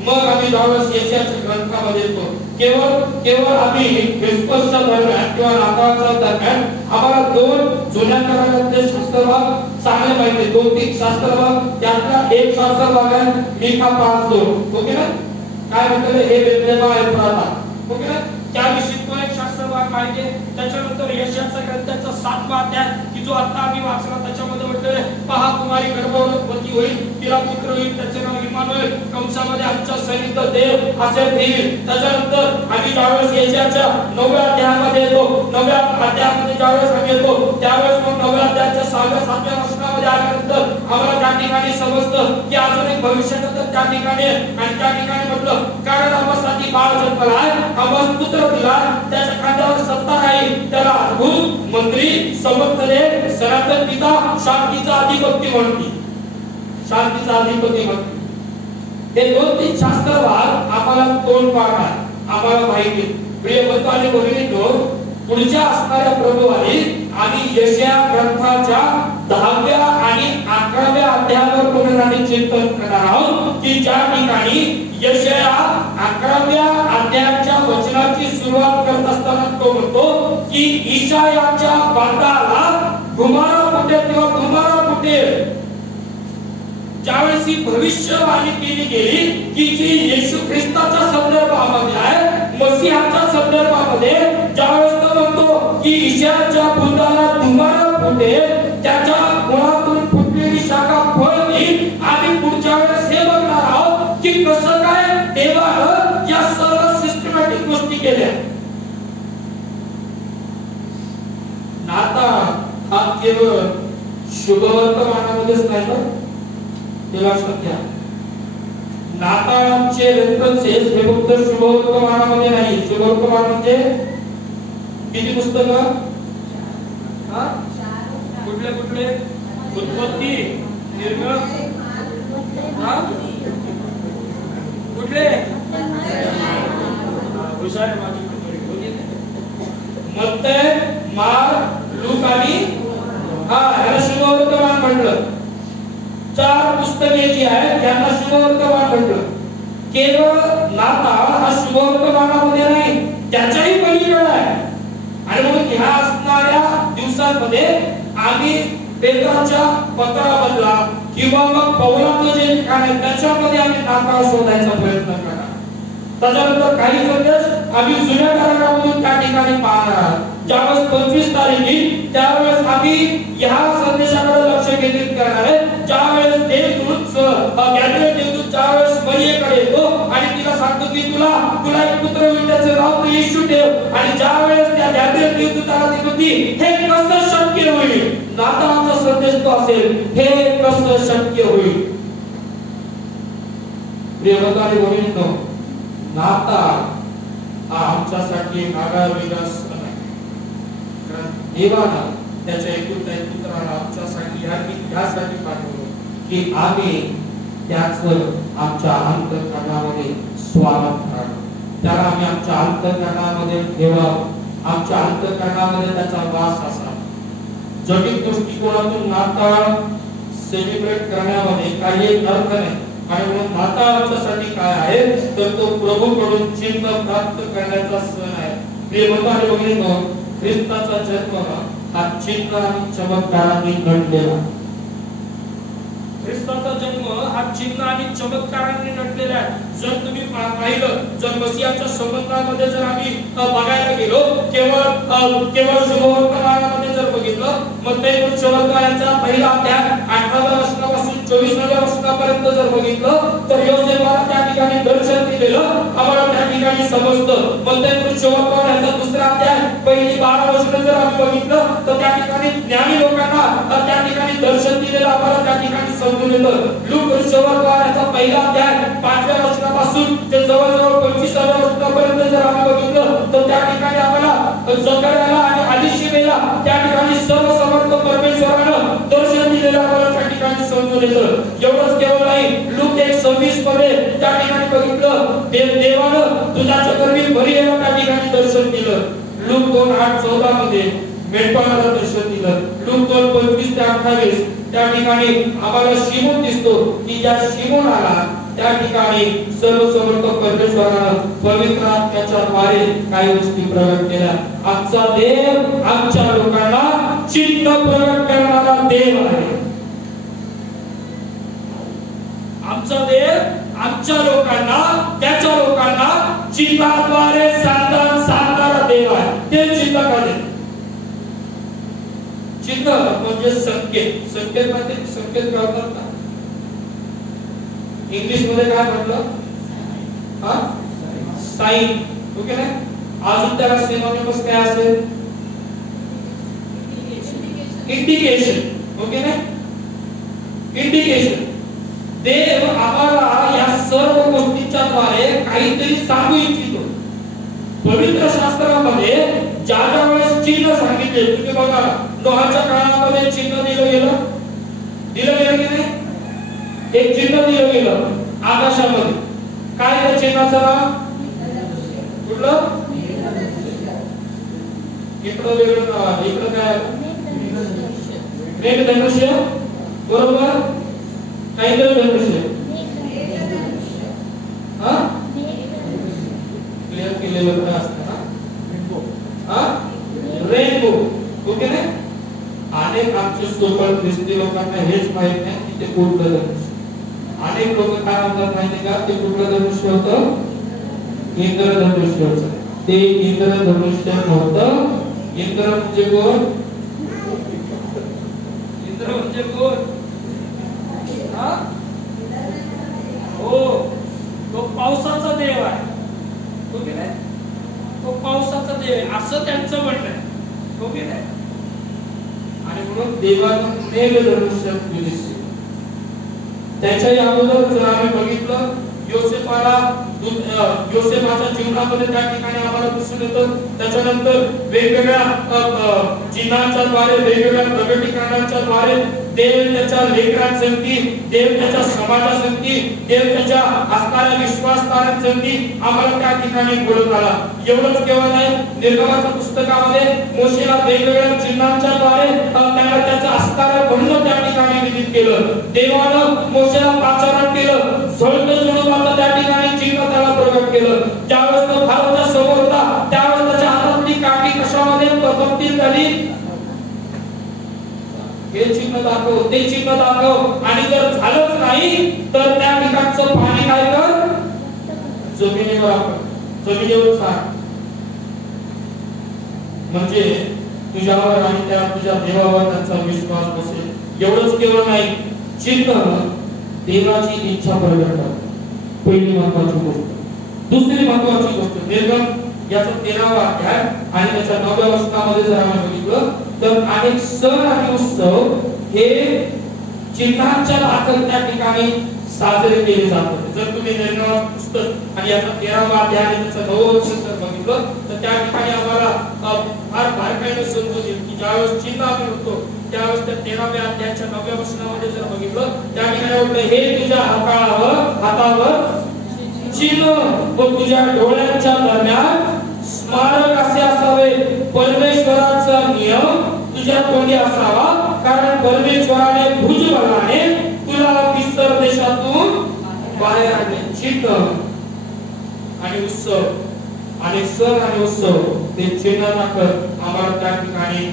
मग आम्ही ज्यावेळेस यशाच्या ग्रंथामध्ये येतो, केवळ आम्ही ख्रिसमसच्या दरम्यान किंवा नाताळच्या दरम्यान आम्हाला 2 जुन्या करारातले शास्त्रभाग चांगले माहिती, 2-3 शास्त्रभाग. त्यातला एक शास्त्रभाग आहे मीका 5:2. ओके ना? काय म्हणतात? हे बेतलेहम एफ्राता. ओके ना? त्याविषयी तो एक शास्त्रभाग माहिती आहे. त्याच्यानंतर यशाचा ग्रंथाचा 7वा अध्याय की जो आता आम्ही वाचला, त्याच्यामध्ये म्हटलेले पहा कुमारी गर्भवती होईल, तिला पुत्र होईल, त्याचे नाव इम्मानुएल, कंसामध्ये आमच्या सैनिक देव असे देईल. त्याच्यानंतर आम्ही ज्यावेळेस यशाच्या 9व्या अध्यायामध्ये येतो. 9व्या अध्यायामध्ये ज्यावेळेस आम्ही येतो त्यावेळेस मग 9व्या अध्यायाच्या 6व्या 7व्या वचनामध्ये आल्यानंतर आम्हाला त्या ठिकाणी समजतं की अजून एक भविष्यकाळ त्या ठिकाणी आणि त्या ठिकाणी म्हटलं कारण आम्हासाठी बाळ जन्मला आहे, आम्हाला पुत्र दिला, त्याच्या खांद्यावर सत्ता राहील, त्याला अद्भुत मंत्री, समर्थने, सनातन पिता, शांतीचा अधिपती म्हणते. शांतीचा अधिपती म्हणते. हे 2-3 शास्त्र भाग आम्हाला तोंड पाडणार आम्हाला माहिती. प्रिय बंधू आणि भगिनींनो, पुढच्या असणाऱ्या प्रभुवारी आणि यशाया ग्रंथाच्या 10व्या आणि 11व्या अध्यायावर पुनरावृत्ती चिंतन करणार आहोत की ज्या ठिकाणी यशाया 11व्या अध्यायाच्या वचनाची सुरुवात करत असताना तो म्हणतो की ईशायाच्या बांधाला घुमारा फुटेल किंवा घुमारा फुटेल. ज्यावेळेस ही भविष्यवाणी केली गेली की जी येशू ख्रिस्ताच्या संदर्भामध्ये आहे, मसीहाच्या संदर्भामध्ये, ज्यावेळेस तो म्हणतो की ईशायाच्या बुंदाला धुमारा फुटेल, त्याच्या मुळातून फुटलेली शाखा फळ देईल. आम्ही पुढच्या वेळेस हे बघणार आहोत की कसं काय देवानं या सर्व सिस्टमॅटिक गोष्टी केल्या. नाता हा केवळ शुभवर्तमानामध्येच नाही तर लक्षात घ्या. नाताळाचे रेफरन्सेस हे फक्त शुभवर्तमानामध्ये नाही. शुभवर्तमान म्हणजे किती पुस्तकं? कुठले कुठले? उत्पत्ती, निर्गमन, कुठले? मत्तय, मार्क, लूक आणि याला शुभवर्तमान म्हटलं. 4 पुस्तके जी आहेत त्यांना शुभवर्तमान म्हटलं. केवळ नाताळ हा शुभवर्तमानामध्ये नाही, त्याच्याही पलीकडे आहे. आणि म्हणून ह्या असणाऱ्या दिवसांमध्ये आम्ही पेत्राच्या पत्रामधला किंवा मग पौलाचं जे ठिकाण आहे त्याच्यामध्ये आम्ही नाताळ शोधायचा प्रयत्न करणार. त्याच्यानंतर काही संदेश आम्ही जुन्या करारामधून त्या ठिकाणी पाहणार आहोत. ज्यावेळेस 25 तारीख येईल त्यावेळेस आम्ही ह्या संदेशाकडे लक्ष केंद्रित करणार आहे. ज्यावेळेस देवदूत गॅब्रिएल देवदूत ज्यावेळेस मरियेकडे येतो आणि तिला सांगतो की तुला एक पुत्र होईल, त्याचं नाव तू येशू ठेव. आणि ज्यावेळेस त्या गॅब्रिएल देवदूताला ती म्हणती हे कसं शक्य होईल, नाताळाचा संदेश तो असेल, हे कसं शक्य होईल. प्रिय बंधू आणि भगिनींनो, नाताळ हा आमच्यासाठी एक आगळा वेगळा सण आहे. कारण देवानं त्याच्या एकुलत्या एक पुत्राला आमच्यासाठी ह्यासाठी पाठवलं की आम्ही त्याचं आमच्या अंतःकरणामध्ये स्वागत करावं, त्याला आम्ही आमच्या अंतःकरणामध्ये ठेवावं, आमच्या अंतःकरणामध्ये त्याचा वास असावा. जटिल दृष्टिकोनातून नाताळ सेलिब्रेट करण्यामध्ये काही एक अर्थ नाही. आणि म्हणून नाताळ आमच्यासाठी काय आहे तर तो प्रभूकडून चिन्ह प्राप्त करण्याचा सण आहे. प्रिय बंधू आणि भगिनींनो, ख्रिस्ताचा जन्म हा चिन्ह आणि चमत्कारांनी नटलेला. ख्रिस्ताचा जन्म हा चिन्ह आणि चमत्कारांनी नटलेला आहे. जर तुम्ही पाहिलं, जर मसीहाच्या संबंधामध्ये जर आम्ही बघायला गेलो, केवळ शुभवर्तमानामध्ये जर बघितलं, मत्तई सुसमाचाराचा पहिला अध्याय 18व्या वचनापासून 24व्या वचनापर्यंत जर बघितलं तर योसेफाला त्या ठिकाणी दर्शन दिलेलं आम्हाला त्या ठिकाणी समजतं. मत्तई सुसमाचाराचा दुसरा अध्याय पहिली 12 वचनं जर आम्ही बघितलं तर त्या ठिकाणी ज्ञानी लोकांना त्या ठिकाणी दर्शन दिलेलं आम्हाला त्या ठिकाणी समजून येतं. लूक सुसमाचाराचा पहिला अध्याय 5व्या वचनापासून ते जवळजवळ 25व्या वचनापर्यंत जर आम्ही बघितलं तर त्या ठिकाणी आम्हाला जकर्याला आणि अलिशिबेला त्या ठिकाणी सर्वसमर्थ परमेश्वरानं दर्शन दिलेलं आम्हाला त्या ठिकाणी समजून येतं. एवढंच केवळ नाही, लूक 1:26 मध्ये त्या ठिकाणी बघितलं देवानं दुधाच्या गर्भी मरियेला त्या ठिकाणी दर्शन दिलं. लूक 2:8-14 मध्ये मेंढपाळाला दर्शन दिलं. लूक 2:25 ते 28 त्या ठिकाणी आम्हाला शिमोन दिसतो की ज्या शिमोनाला त्या ठिकाणी सर्वसमर्थ परमेश्वरानं पवित्र आत्म्याच्या द्वारे काही गोष्टी प्रगट केल्या. आमचा देव आमच्या लोकांना चिन्ह प्रगट करणारा देव आहे. आमचा देव आमच्या लोकांना, त्याच्या लोकांना चिन्हाद्वारे सांगणारा देव आहे. ते चिन्ह काय? चिन्ह म्हणजे संकेत. संकेत म्हणजे संकेत करतात ना. इंग्लिश मध्ये काय म्हटलं? साइन. ओके ना. अजून त्याला सिनोनिमस काय असेल? इंडिकेशन. ओके ना? इंडिकेशन. देव आम्हाला या सर्व गोष्टींच्या द्वारे काहीतरी सांगू इच्छितो. पवित्र शास्त्रामध्ये ज्या ज्या वेळेस चिन्ह सांगितले, तुम्ही बघा नोहाच्या काळामध्ये चिन्ह दिलं गेलं की नाही? एक चिन्ह दिलं गेलं आकाशामध्ये. काय त्या चिन्हाचं नाव? कुठलं? इकडं वेगळं नाव आहे. इकडं काय? मेघधनुष्य. बरोबर? काहीतरी धनुष्य. हा? क्लिअर केलेलं असतं ना? रेनबो. ओके ना? अनेक आमचे सोबत ख्रिस्ती लोकांना हेच माहित नाही की ते कुठलं धनुष्य. अनेक लोक काय म्हणतात माहिती का? ते कुठलं धनुष्य होतं? इंद्रधनुष्य होतं. ते इंद्रधनुष्य नव्हतं. इंद्र म्हणजे कोण? इंद्र म्हणजे कोण? हो, तो पावसाचा देव आहे. ओके ना? तो पावसाचा देव आहे असं त्यांचं म्हणणं आहे. ओके ना? आणि म्हणून देवानं मेघधनुष्य दिले. त्याच्याही अगोदर जर आम्ही बघितलं योसेफाला योसेफाच्या जीवनामध्ये त्या ठिकाणी आम्हाला दिसून येतं. त्याच्यानंतर वेगवेगळ्या चिन्हांच्या द्वारे, वेगवेगळ्या प्रगटीकरणांच्या द्वारे देव त्याच्या लेकरांसाठी, देव त्याच्या समाजासाठी, देव त्याच्या असणाऱ्या विश्वासधारांसाठी आम्हाला त्या ठिकाणी बोलत आला. एवढंच केवळ नाही, निर्गमाच्या पुस्तकामध्ये मोशेला वेगवेगळ्या चिन्हांच्या द्वारे त्याला त्याचं असणारं म्हणणं त्या ठिकाणी विदित केलं. देवानं मोशेला पाचारण केलं. झुडपाचं त्या ठिकाणी चिन्ह त्याला प्रगट केलं. ज्यावेळेस तो फारोच्या समोर होता त्यावेळेस त्याच्या हातातली काठी कशामध्ये तब्दील झाली? हे चिन्ह दाखव, ते चिन्ह दाखव. आणि जर झालंच नाही तर त्या ठिकाणचं पाणी काय कर? जमिनीवर आपण जमिनीवर सांग. म्हणजे तुझ्यावर आणि त्या तुझ्या देवावर त्यांचा विश्वास बसेल. एवढंच केवळ नाही, चिन्ह देवाची इच्छा प्रगट करतात. पहिली महत्वाची गोष्ट. दुसरी महत्वाची गोष्ट, निर्गम याचा 13वा अध्याय आणि त्याच्या 9व्या वचनामध्ये जर आपण बघितलं तर अनेक सण आणि उत्सव हे चिन्हांच्या दाखल त्या ठिकाणी साजरे केले जातात. जर तुम्ही निर्गमाचं पुस्तक आणि याचा 13वा अध्याय आणि त्याचा 9वा वचन बघितलं तर त्या ठिकाणी आम्हाला फार बारकाईने समजून येईल की ज्यावेळेस चिन्ह आम्ही होतो त्यावेळेस त्या 13व्या अध्यायाच्या 9व्या वचनामध्ये जर बघितलं त्या ठिकाणी म्हटलं, हे तुझ्या हातावर चिन्ह व तुझ्या डोळ्यांच्या दरम्यान स्मारक असे असावे. परमेश्वराचा नियम तुझ्या तोंडी असावा, कारण परमेश्वराने भुजबळाने तुला मिस्र देशातून बाहेर आणले. चिन्ह आणि उत्सव आणि सण आणि उत्सव ते चिन्ह दाखल आम्हाला त्या ठिकाणी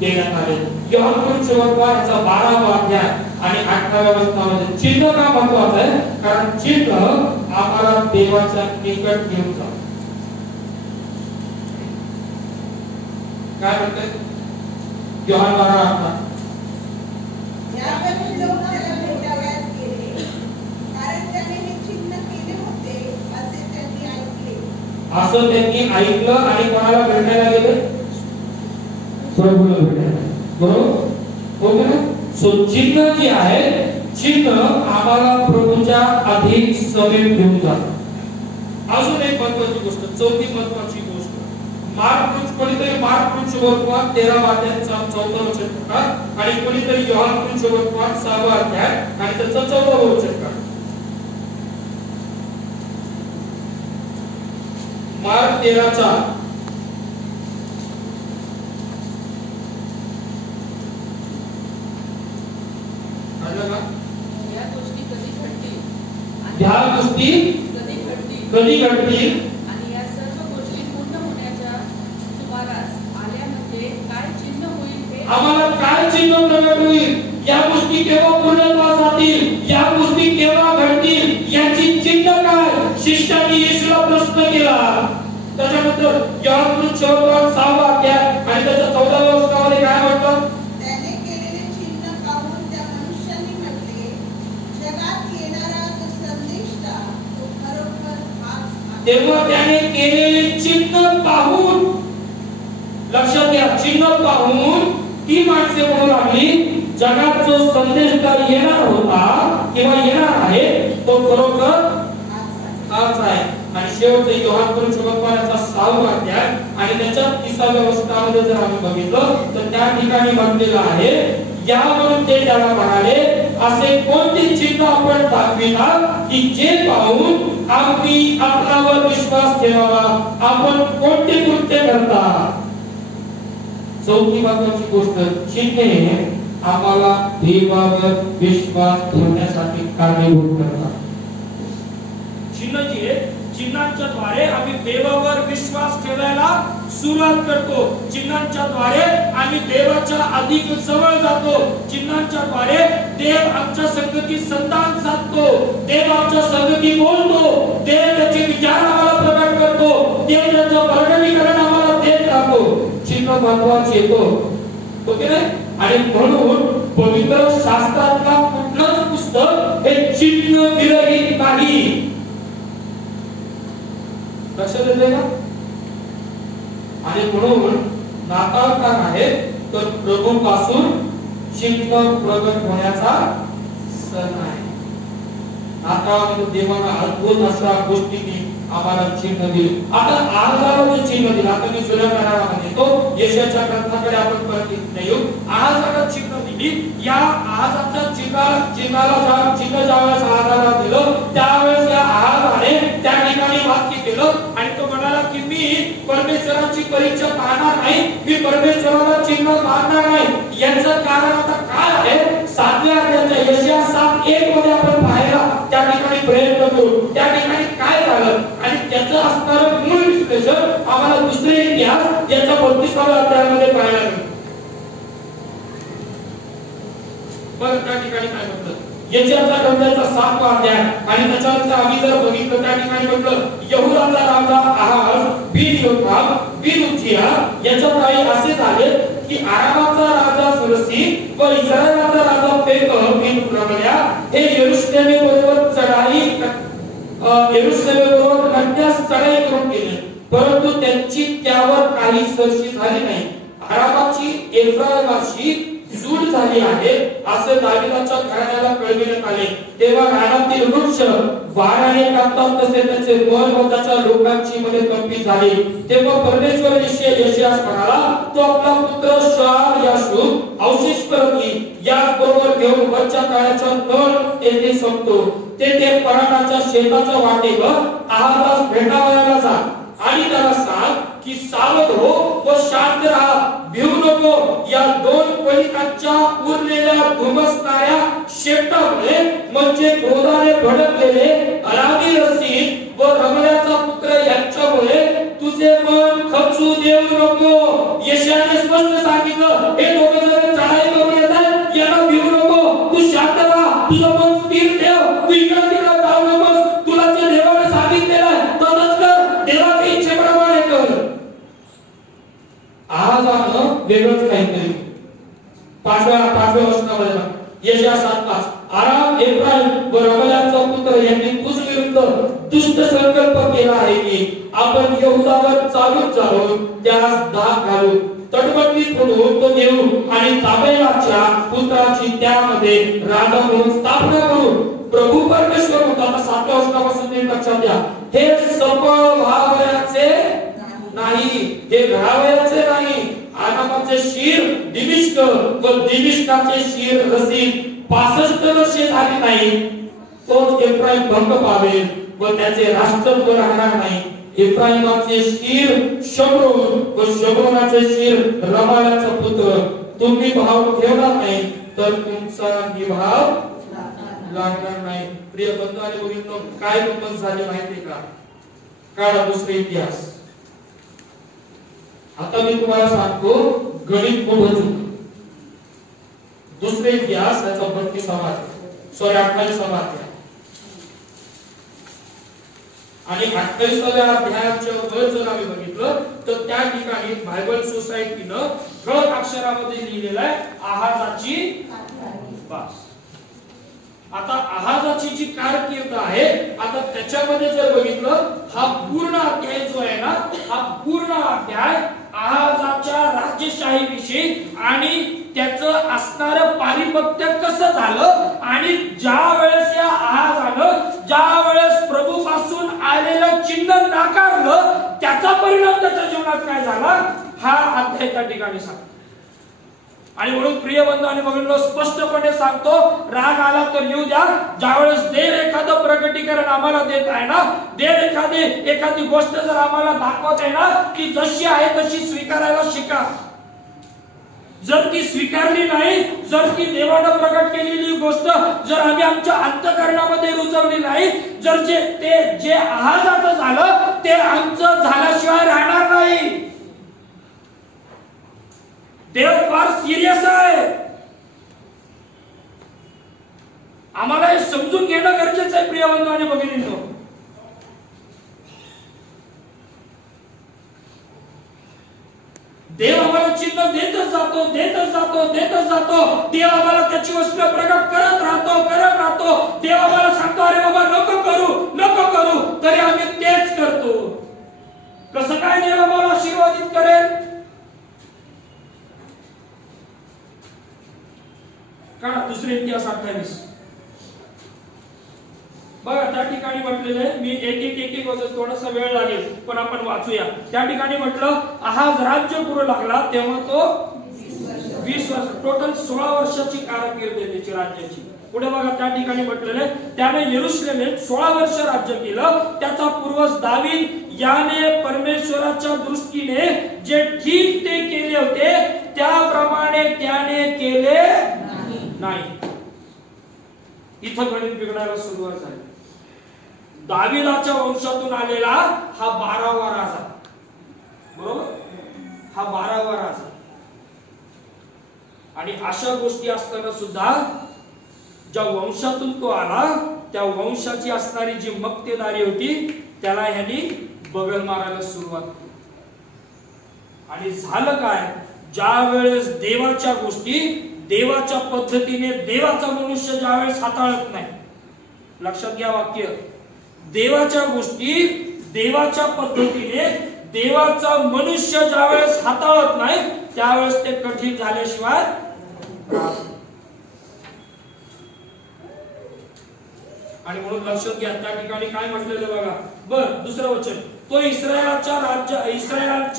देण्यात आले. योहानचे वर्तमानाचा 12वा अध्याय आणि 8व्या वचनामध्ये चिन्ह का महत्वाचं आहे? कारण चिन्ह आम्हाला देवाच्या निकट घेऊन जातं. काय म्हणते योहान 12:8? यावेळी लोक त्याला भेटावयास गेले, कारण त्याने हे चिन्ह केले होते असे त्यांनी ऐकले. असं त्यांनी ऐकलं आणि कोणाला भेटायला गेले? प्रभूला भेटायला. बरोबर? हो ना? सो चिन्ह जे आहे, चिन्ह आम्हाला प्रभूच्या अधिक समीप घेऊन जातं. अजून एक महत्त्वाची गोष्ट, चौथी महत्त्वाची गोष्ट, कोणीतरी मार्क वर्तमान 13वा अध्यायाचा 14वा वचन पहा आणि कोणीतरी योहान वर्तमान 6वा अध्याय आणि त्याचं 14वा वचन पहा. मार्क 13चा ह्या गोष्टी कधी घडतील आणि या सर्व गोष्टी पूर्ण होण्याच्या सुमारास आल्यामध्ये काय चिन्ह होईल हे आम्हाला काय चिन्ह प्रगट होईल? या गोष्टी केव्हा पूर्णत्वास जातील? या गोष्टी केव्हा घडतील? याची चिन्ह काय? शिष्याने येशूला प्रश्न केला. त्याच्यानंतर योहान 6वा अध्याय आणि त्याच्या 14व्या वचनामध्ये काय म्हटलं? त्याने केलेले चिन्ह पाहून त्या मनुष्याने म्हटले, जगात येणारा जो संदेष्टा तो खरोखर हाच आहे. तेव्हा त्याने केलेले चिन्ह चिन्ह पाहून ती माणसे म्हणू लागली, जगात जो संदेशकार येणार होता किंवा येणार आहे तो खरोखर हाच आहे. आणि शेवटचे योहान शुभकार्याचा 6वा अध्याय आणि त्याच्या 30व्या वचनामध्ये जर आम्ही बघितलं तर त्या ठिकाणी म्हटलेलं आहे, यावरून ते त्याला म्हणाले, असे कोणते चिन्ह आपण दाखविता की जे पाहून आम्ही आपल्यावर विश्वास ठेवावा? आपण कोणते कृत्य करता? चौथी महत्वाची गोष्ट, चिन्हे आम्हाला देवावर विश्वास ठेवण्यासाठी कारणीभूत करतात. चिन्ह जी आहे, चिन्हांच्या द्वारे आम्ही देवावर विश्वास ठेवायला सुरुवात करतो. चिन्हांच्या द्वारे आम्ही देवाच्या अधिक जवळ जातो. चिन्हांच्या द्वारे देव आमच्या संगती संधान साधतो. देव आमच्या संगती बोलतो. देव त्याचे विचार आम्हाला प्रकट करतो. देव त्याचं वर्णनीकरण आम्हाला देत राहतो. चिन्ह महत्वाचे येतो, ओके नाही? आणि म्हणून पवित्र शास्त्रातला कुठलंच पुस्तक हे चिन्ह विरहित नाही. लक्षात येते का? आणि म्हणून नाताळ का आहे तर प्रभू पासून चिन्ह प्रगट होण्याचा सण आहे. नाताळामध्ये देवाने अद्भुत अशा गोष्टी आम्हाला चिन्ह दिली. आता आहाजाला जे चिन्ह दिलं, आता मी जुन्या करारामध्ये तो यशाच्या ग्रंथाकडे आपण परत येऊ. आहाजाला चिन्ह दिली. या आहाजाच्या चिन्हाला चिन्ह ज्यावेळेस आहाजाला दिलं त्यावेळेस या आहाजाने त्या ठिकाणी वाक्य केलं आणि तो म्हणाला की मी परमेश्वराची परीक्षा पाहणार नाही, मी परमेश्वराला चिन्ह मानणार नाही. याचं कारण आता काय आहे? 7व्या अध्यायाच्या यशाया 7:1 मध्ये आपण पाहायला त्या ठिकाणी प्रयत्न करू. त्या ठिकाणी काय झालं आणि त्याचं असणारं मूळ विश्लेषण आम्हाला दुसरे इतिहास याच्या 32व्या अध्यायामध्ये पाहायला मिळतं. बरं, त्या ठिकाणी काय म्हटलं? यशायाचा ग्रंथाचा 7वा अध्याय आणि त्याच्यानंतर आम्ही जर बघितलं त्या ठिकाणी म्हटलं, यहूदाचा राजा आहाज बिन योथाम बिन उज्जिया याच्या काळी असे झाले की आरामाचा राजा सुरसी व इस्रायलाचा राजा पेकह बिन रमल्या हे यरूशलेमेबरोबर नट्यास चढाई करून गेले, परंतु त्यांची त्यावर काही सरशी झाली नाही. आरामाची एफ्राईमाशी सूट झाली आहे असे दाविदाच्या घराण्याला कळविण्यात आले. तेव्हा रानातील वृक्ष वाऱ्याने कापतात तसे त्याचे मन व त्याच्या लोकांची मने कंपित झाली. तेव्हा परमेश्वर यशायास म्हणाला, तो आपला पुत्र शार-याशूब अवशेष परत येईल. याच बरोबर घेऊन वरच्या काळाच्या नळ येथे संपतो. ते पराणाच्या शेताच्या वाटेवर आहाजास भेटावयाला जा आणि त्याला सांग की सावध हो व शांत राहा, भिवू नको. या 2 पलिकांच्या उरलेल्या धुमसणाऱ्या शेतामुळे म्हणजे क्रोधाने भडकलेले अरामी रसीद व रमल्याचा पुत्र यांच्यामुळे तुझे मन खचू देऊ नको. यशायाने स्पष्ट सांगितलं, हे दोघे जण चढाई करून येतात, यांना भिवू नको. तू शांत राहा, तुझं मन स्थिर ठेव, तू इकडे तिकडे जाऊ नकोस. तुला जे देवाने सांगितलेलं तसंच कर, देवाच्या इच्छेप्रमाणे कर. आहाजानं वेगळंच काहीतरी 5व्या वचनामध्ये यशाया 7:5 आराम एफ्राईम व रमल्याचा पुत्र यांनी तुझ विरुद्ध दुष्ट संकल्प केला आहे की आपण यहूदावर चालून जाऊन त्यास दाग घालू, तटबंदी फोडून तो देऊ आणि ताबेलाच्या पुत्राची त्यामध्ये राजा म्हणून स्थापना करू. प्रभू परमेश्वर म्हणतो. आता 7व्या वचनापासून ते लक्षात घ्या, हे सफळ व्हावयाचे नाही, हे घडावयाचे नाही. आरामाचे शिर दिमिश्क व दिमिश्काचे शिर रसीद 65 वर्षे झाली नाही, तोच एफ्राईम भंग पावेल व त्याचे राष्ट्रत्व राहणार नाही. एफ्राईमाचे शिर शम्रोन व शम्रोनाचे शिर रमायाचा पुत्र. तुम्ही भाव ठेवणार नाही तर तुमचा निभाव लागणार नाही. प्रिय बंधू आणि भगिनींनो, काय गंमत झाली माहिती का? काळा दुसरे इतिहास. आता मी तुम्हाला सांगतो गणित मोठं चुक. दुसरे इतिहास याचा 32वा सॉरी 28वा अध्याय आणि 28व्या अध्यायाच्या वर जर आम्ही बघितलं तर त्या ठिकाणी बायबल सोसायटीनं ठळक अक्षरामध्ये लिहिलेलं आहे आहाजाची बास. आता आहाजाची जी कारकीर्द आहे, आता त्याच्यामध्ये जर बघितलं हा पूर्ण अध्याय जो आहे ना, हा पूर्ण अध्याय आहाजाच्या राज्यशाही लोकशाही विषयी आणि त्याचं असणारं पारिपत्य कसं झालं आणि ज्या वेळेस या आहाजानं ज्या वेळेस प्रभू पासून आलेलं चिन्ह नाकारलं त्याचा परिणाम त्याच्या जीवनात काय झाला हा अध्याय त्या ठिकाणी सांगतो. आणि म्हणून प्रिय बंधू आणि भगिनींनो, स्पष्टपणे सांगतो, राग आला तर येऊ द्या. ज्यावेळेस देव एखादं प्रकटीकरण आम्हाला देत आहे ना, देव एखादी गोष्ट जर आम्हाला दाखवत आहे ना, की जशी आहे तशी स्वीकारायला शिका. जर ती स्वीकारली नाही, जर ती देवानं प्रकट केलेली गोष्ट जर आम्ही आमच्या अंतःकरणामध्ये रुजवली नाही, जर जे आहाजाचं झालं ते आमचं झाल्याशिवाय राहणार नाही. देव फार सिरियस आहे. आम्हाला हे समजून घेणं गरजेचं आहे प्रिय बंधू आणि भगिनींनो. देव आम्हाला चिन्ह देतच जातो. देव आम्हाला त्याची गोष्ट प्रकट करत राहतो. देव आम्हाला सांगतो, अरे बाबा नको करू, तरी आम्ही तेच करतो. कसं काय देव आम्हाला आशीर्वादित करेल? काढा दुसरे इतिहास 28. बघा त्या ठिकाणी म्हटलेलं आहे, मी एक वाजत थोडासा वेळ लागेल पण आपण वाचूया. त्या ठिकाणी म्हटलं, आहाज राज्य करू लागला तेव्हा तो 20 वर्ष, टोटल 16 वर्षाची कारकीर्द आहे त्याची राज्याची. पुढे बघा त्या ठिकाणी म्हटलेलं आहे, त्याने यरूशलेमेत 16 वर्ष राज्य केलं. त्याचा पूर्वज दावीद याने परमेश्वराच्या दृष्टीने जे ठीक ते केले होते त्याप्रमाणे त्याने केले नाही. इथं गणित बिघडायला सुरुवात झाली. दाविदाच्या वंशातून आलेला हा 12वा राजा, बरोबर, हा 12वा राजा. आणि अशा गोष्टी असताना सुद्धा ज्या वंशातून तो आला त्या वंशाची असणारी जी मक्तेदारी होती त्याला ह्यांनी बगल मारायला सुरुवात केली. आणि झालं काय, ज्या वेळेस देवाच्या गोष्टी देवाच्या पद्धतीने देवाचा मनुष्य ज्यावेळेस हाताळत नाही, लक्षात घ्या वाक्य, देवाच्या गोष्टी देवाच्या पद्धतीने देवाचा मनुष्य ज्यावेळेस हाताळत नाही त्यावेळेस ते कठीण झाल्याशिवाय. आणि म्हणून लक्षात घ्या त्या ठिकाणी काय म्हटलेलं बघा. बर दुसरं वचन, तो इस्रायलाच्या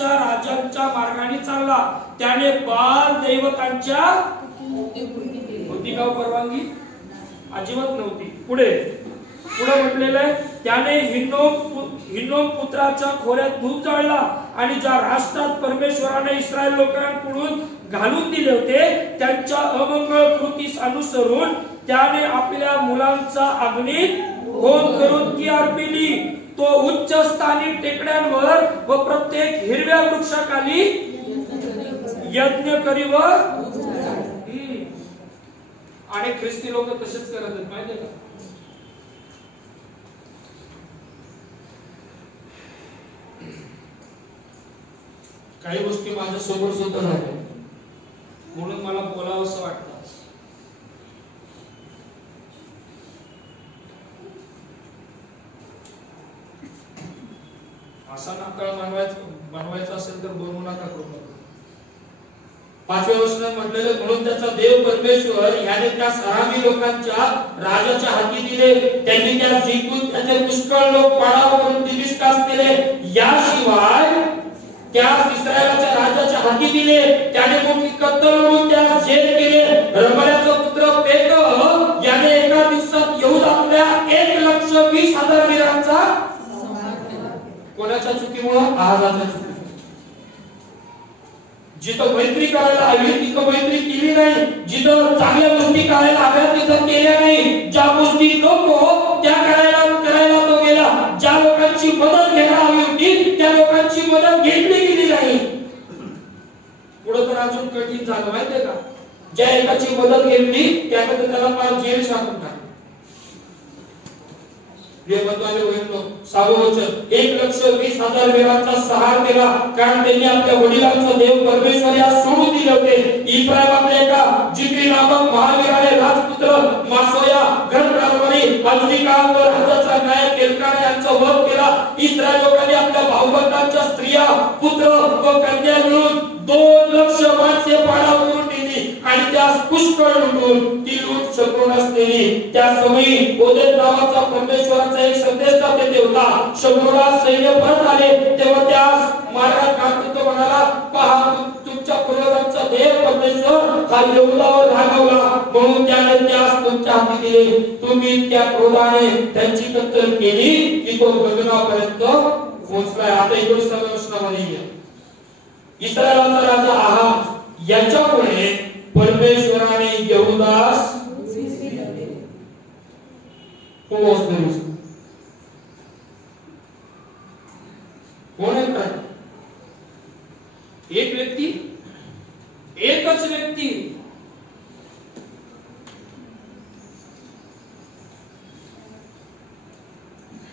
राजांच्या मार्गाने चालला. त्याने बाल दैवतांच्या होती का परवानगी? अजिबात नव्हती. पुढे म्हटलेलं आहे, त्याने हिन्नोम पुत्राच्या खोऱ्यात धूप जाळला आणि ज्या राष्ट्रात परमेश्वराने इस्रायल लोकांकडून घालून दिले होते त्यांच्या अमंगळ कृतीस अनुसरून त्याने आपल्या मुलांचा अग्नीत होम करून ती अर्पिली. तो उच्च स्थानी टेकड्यांवर व प्रत्येक हिरव्या वृक्षाखाली यज्ञ करी व आणि ख्रिस्ती लोक तसेच करत आहेत माहिती का. काही गोष्टी माझ्या सोबत सुद्धा झाल्या म्हणून मला बोलावं असं वाटतं. असा नाताळ बनवायचा असेल तर बनवू नका करू. 5व्या वचनात म्हटलेलं, म्हणून त्याचा देव परमेश्वर याने त्या सरामी लोकांच्या राजाच्या हाती दिले. त्यांनी त्याला जिंकून त्याचे पुष्कळ लोक पाडाव करून दिविष्टास केले. याशिवाय त्या इस्रायलाच्या राजाच्या हाती दिले. त्याने मोठी कत्तल करून त्याला जेल केले. रमल्याचा पुत्र पेक याने एका दिवसात यहूदातल्या 1,20,000 वीरांचा कोणाच्या चुकीमुळे? आहाजाच्या चुकीमुळे. जिथं मैत्री करायला हवी तिथं मैत्री केली नाही. जिथं चांगल्या गोष्टी करायला हव्या तिथं केल्या नाही. ज्या गोष्टी नको त्या करायला तो गेला. ज्या लोकांची मदत घ्यायला हवी होती त्या लोकांची मदत घेतली गेली नाही. पुढे तर अजून कठीण झालं माहितीये का. ज्या एकाची मदत घेतली त्यामध्ये त्याला पार जेल टाकून टाकलं. 6वं वचन, 1,20,000 वीरांचा सहार केला कारण त्यांनी आपल्या वडिलांचा देव परमेश्वर या सोडून दिले होते. इफ्राईम आपल्या एका जिक्री नामक महावीराने राजपुत्र मासोया गणराजवारी अजनिकावर राजाचा नायक एल्काना यांचा वध केला. इस्रायल लोकांनी आपल्या भाऊबंदांच्या स्त्रिया पुत्र व कन्या मिळून 2 लक्ष पुष्कळ लुटून ती लूट शकून असलेली त्या समयी ओदेद नावाचा परमेश्वराचा एक संदेशता तेथे होता. शमूला सैन्य परत आले तेव्हा त्यास महाराज कार्तिक म्हणाला, पहा तुमच्या पूर्वजांचा देव परमेश्वर हा यहूदावर रागावला, म्हणून त्याने त्यास तुमच्या हाती दिले. तुम्ही त्या क्रोधाने त्यांची कत्तल केली की तो गगनापर्यंत पोहोचलाय. आता 19व्या वचनामध्ये इस्रायलाचा राजा आहाब याच्यामुळे परमेश्वराने यहूदास कोण आहे काय? एक व्यक्ती, एकच व्यक्ती.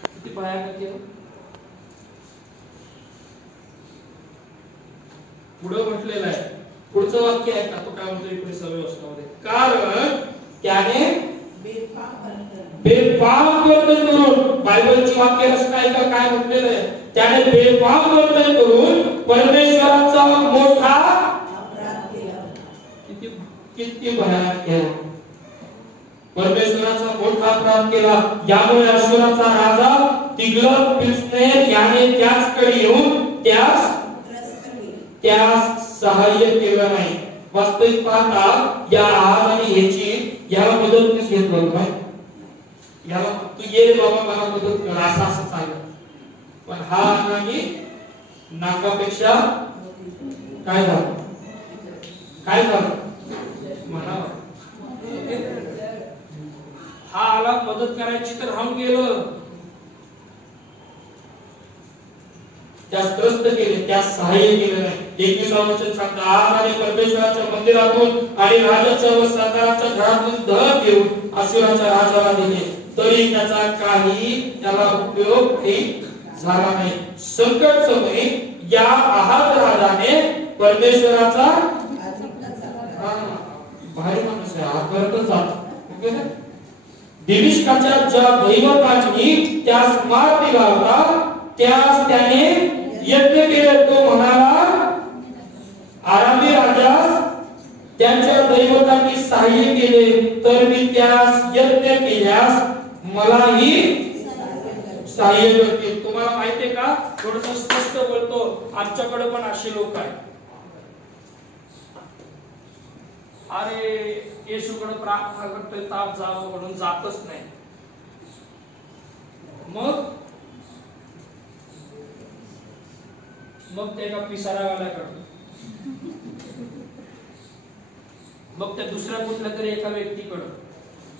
किती पाया करते पुढे म्हटलेलं आहे. पुढचं वाक्य आहे का? तो काय म्हणतो 19व्या वचनामध्ये, कारण त्याने बेफाम वर्तन करून, बायबलची वाक्य रचना आहे का काय म्हटलेलं आहे, त्याने बेफाम वर्तन करून परमेश्वराचा मोठा अपराध केला. किती भयानक आहे. परमेश्वराचा मोठा अपराध केला. यामुळे अश्शूरचा राजा तिग्लत-पिलेसेर याने त्याचकडे येऊन त्यास सहाय्य केलं नाही. वास्तविक पाहता या आहाजाने याला मदत कशी घेत बघ, याला तू ये बाबा मला मदत कर असं सांगितलं. पण हा नाही, नाकापेक्षा काय झालं म्हणा, हा आला मदत करायची तर राहून गेलं. त्यास त्रस्त केले, त्यास सहाय्य केलं नाही. 21 वचन सांगतं, आहाजाने परमेश्वराच्या मंदिरातून आणि राजाच्या व सरदाराच्या घरातून धन घेऊन अश्शूरच्या राजाला दिले, तरी त्याचा काही त्याला उपयोग झाला नाही. संकट समयी या आहाज राजाने परमेश्वराचा भारी माणूस आहे, हा करतच जातो. दिमिश्काच्या ज्या दैवतांनी त्यास मार दिला होता त्यास त्याने यज्ञ केले. तो म्हणाला, आरामी राजास त्यांच्या दैवतांनी सहाय्य केले तर मी त्यास यज्ञ केल्यास मलाही सहाय्य करतील. तुम्हाला माहितीये का, थोडंसं स्पष्ट बोलतो, आमच्याकडे पण असे लोक आहेत. अरे येशूकडे प्रार्थना करतोय, ताप जावं म्हणून जातच नाही. मग ते एका पिसारावाल्याकडं, मग त्या दुसऱ्या कुठल्या तरी एका व्यक्तीकडं,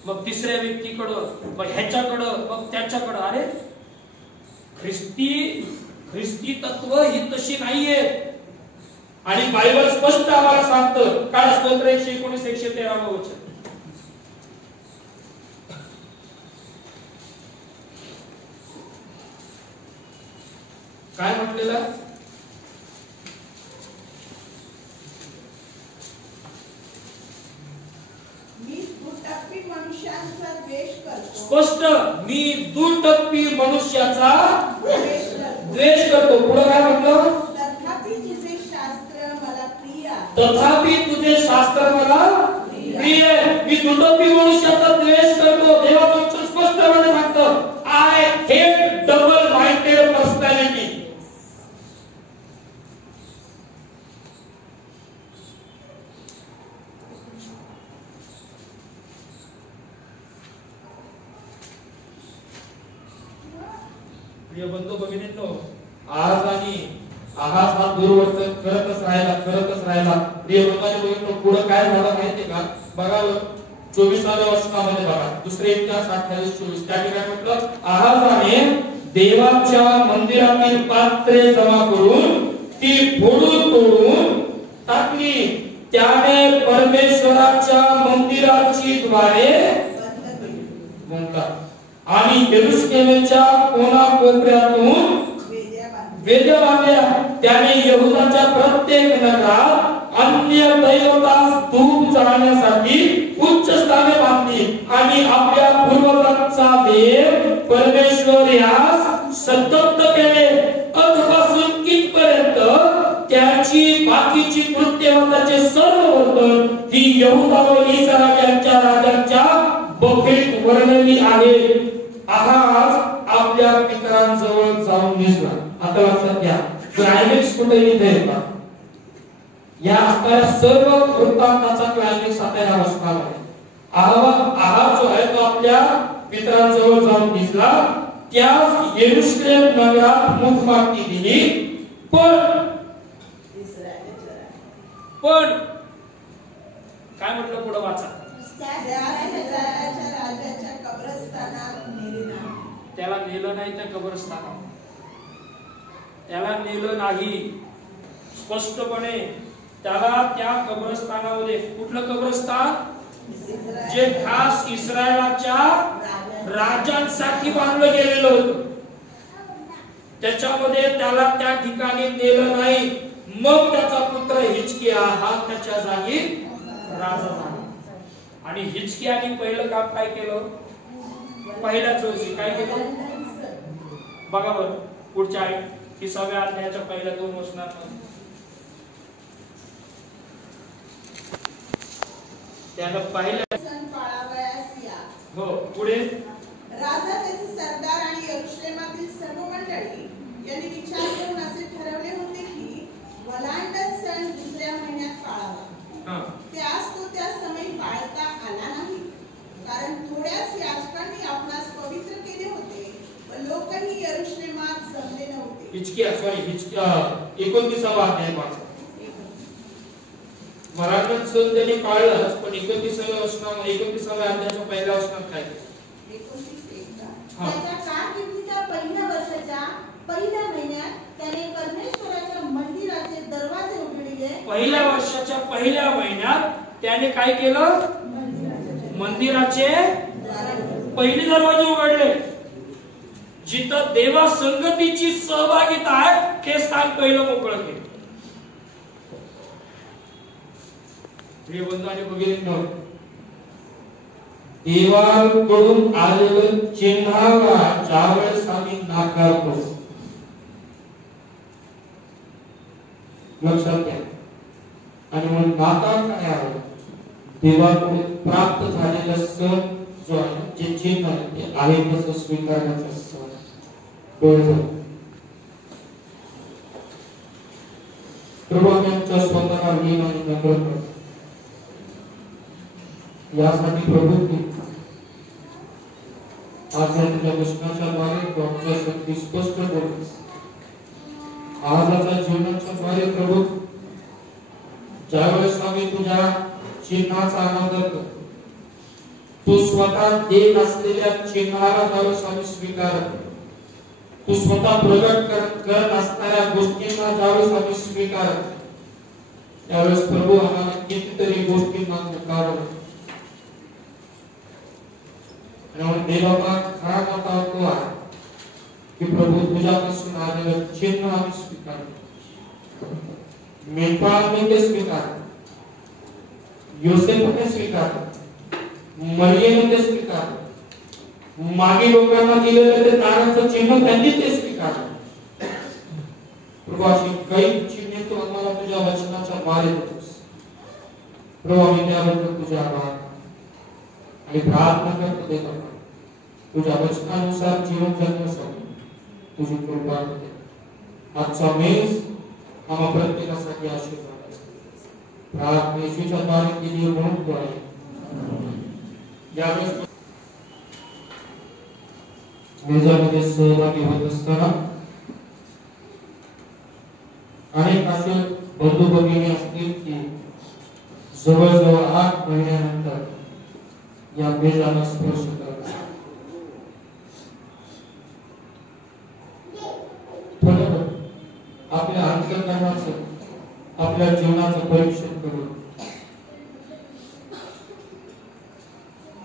मग तिसऱ्या व्यक्तीकडं, मग ह्याच्याकडं, मग त्याच्याकडं. अरे ख्रिस्ती तत्व ही तशी नाहीये. आणि बायबल स्पष्ट आम्हाला सांगतं, काळ स्तोत्र 119 113 वचन, काय म्हटलेलं, स्पष्ट, मी दुर्टप्पी मनुष्याचा द्वेष करतो. पुढे काय म्हटलं, तथापि तुझे शास्त्र मला प्रिय. मी दुर्टप्पी मनुष्याचा द्वेष करतो. देवाचं स्पष्टपणे सांगतं, I hate double minded personality. प्रिय बंधू भगिनींनो, आहाज हा दुर्वर्तन करतच राहिला. प्रिय बंधू पुढे काय झालं माहितीये का? बघा 24व्या वचनामध्ये बघा, दुसरे इतिहास 28:24 त्या ठिकाणी म्हटलं, आहाजाने देवाच्या मंदिरातील पात्रे जमा करून ती फोडून तोडून टाकली. त्याने परमेश्वराच्या मंदिराची द्वारे म्हणतात आणि यरूशलेमच्या कोनाकोपऱ्यातून वेद्या बांधल्या. त्याने यहूदाच्या प्रत्येक नगरात अन्य दैवतास धूप चढवण्यासाठी उच्च स्थाने बांधली आणि आपल्या पूर्वजांचा देव परमेश्वर यास संतप्त केले. अधपासून कितपर्यंत त्याची त्याची बाकीची कृत्य व त्याचे सर्व वर्तन ही यहुदा व इस्रायलच्या राजांच्या बफेत वर्णली आहे. आहाज आपल्या पितरांजवळ जाऊन निघाला. आता लक्षात घ्या, क्लायमॅक्स कुठे इथे येतात. या असणाऱ्या सर्व वृत्तांताचा क्लायमॅक्स आता या वचनाला आहे. आहाज जो आहे तो आपल्या पितरांजवळ जाऊन निघाला. त्यास येरुशलेम नगरात मुखपाती दिली. पण काय म्हटलं पुढे वाचा. राजाच्या कब्रस्थानात नेले नाही. त्याला नेलं नाही त्या कब्रस्थानात, त्याला नेलं नाही. स्पष्टपणे त्याला त्या कब्रस्थानामध्ये, कुठलं कब्रस्थान, जे खास इस्रायलाच्या राजांसाठी बांधलं गेलेलं होतं, त्याच्यामध्ये त्याला त्या ठिकाणी नेलं नाही. मग त्याचा पुत्र हिजकिया हा त्याच्या जागी राजा झाला. आणि हिजकियाने पहिलं काम काय केलं, पहिल्याच वर्षी काय केलं बघा बरं. पुढच्या 30व्या अध्यायाच्या पहिल्या 2 वचनांमध्ये त्याला पहिल्या सण पाळावयास या. हो, पुढे राजा, त्याचे सरदार आणि यरूशलेमातील सर्व मंडळी यांनी विचार करून असे ठरवले होते की वलांडत सण दुसऱ्या महिन्यात पाळावा. त्यास तो त्या समयी पाळता आला नाही, कारण थोड्याच याजकांनी आपणास पवित्र केले होते व लोकही यरूशलेमात जमले नव्हते. हिजकिया 29वा अध्याय वाचा. वलांडत सण त्यांनी पाळलाच, पण 29व्या वचनामध्ये 29व्या अध्यायाच्या पहिल्या वचनात काय 29:1 त्याच्या कारकिर्दीच्या पहिल्या वर्षाच्या पहिल्या महिन्यात त्याने परमेश्वराच्या मंदिराचे दरवाजे उघडले. पहिल्या वर्षाच्या पहिल्या महिन्यात त्याने काय केलं, मंदिराचे पहिले दरवाजे उघडले. जिथं देवा संगतीची सहभागिता आहे ते स्थान पहिलं मोकळं केलं. प्रिय बंधू आणि भगिनींनो, देवाकडून आलेलं चिन्हाला ज्यावेळेस आम्ही नाकारतो, लक्षात घ्या. आणि मग नाकार काय आहे, देवाकडून प्राप्त झालेला सण जो आहे, जे चिन्ह आहे ते आहे तसं स्वीकारण्याचा सण. प्रभू आमच्या स्वतःला लीन आणि नम्र करतो. यासाठी प्रभू आज तुझ्या वचनाच्या द्वारे तू आमच्यासाठी स्पष्ट बोलतोस. आजच्या जीवनाच्या द्वारे प्रभू ज्यावेळेस आम्ही तुझ्या चिन्हाचा आनंद करतो, तू स्वतः देत असलेल्या चिन्हाला ज्यावेळेस आम्ही स्वीकारतो, तू स्वतः प्रगट करत असणाऱ्या गोष्टींना ज्यावेळेस आम्ही स्वीकारतो, त्यावेळेस प्रभू आम्हाला कितीतरी गोष्टींना मुकावं. देवाचा खरा मोठा तो आहे की प्रभू तुझ्यापासून आलेलं चिन्ह आम्ही स्वीकारतो. मेंढपाळांनी ते स्वीकारतो, योसेफने स्वीकारतो, मरियेने ते स्वीकारतो, मागे लोकांना दिलेलं ते ताराचं चिन्ह त्यांनी ते स्वीकारलं. प्रभू अशी काही चिन्हे तू आम्हाला तुझ्या वचनाच्या द्वारे देतोस. प्रभू आम्ही त्याबद्दल तुझे आभार आणि प्रार्थना करतो देतो, तुझ्या वचनानुसार जीवन जगण्यासाठी तुझी कृपा होते. आजचा मेस आम्हा प्रत्येकासाठी आशीर्वाद प्रार्थना येशूच्या द्वारे केली म्हणून द्वारे. यावेळेस मेजामध्ये सहभागी होत असताना अनेक असे बंधू भगिनी असतील की जवळजवळ 8 महिन्यानंतर या मेजाला स्पर्श करतात. आपल्या अंतःकरणाचं, आपल्या जीवनाचं परीक्षण करून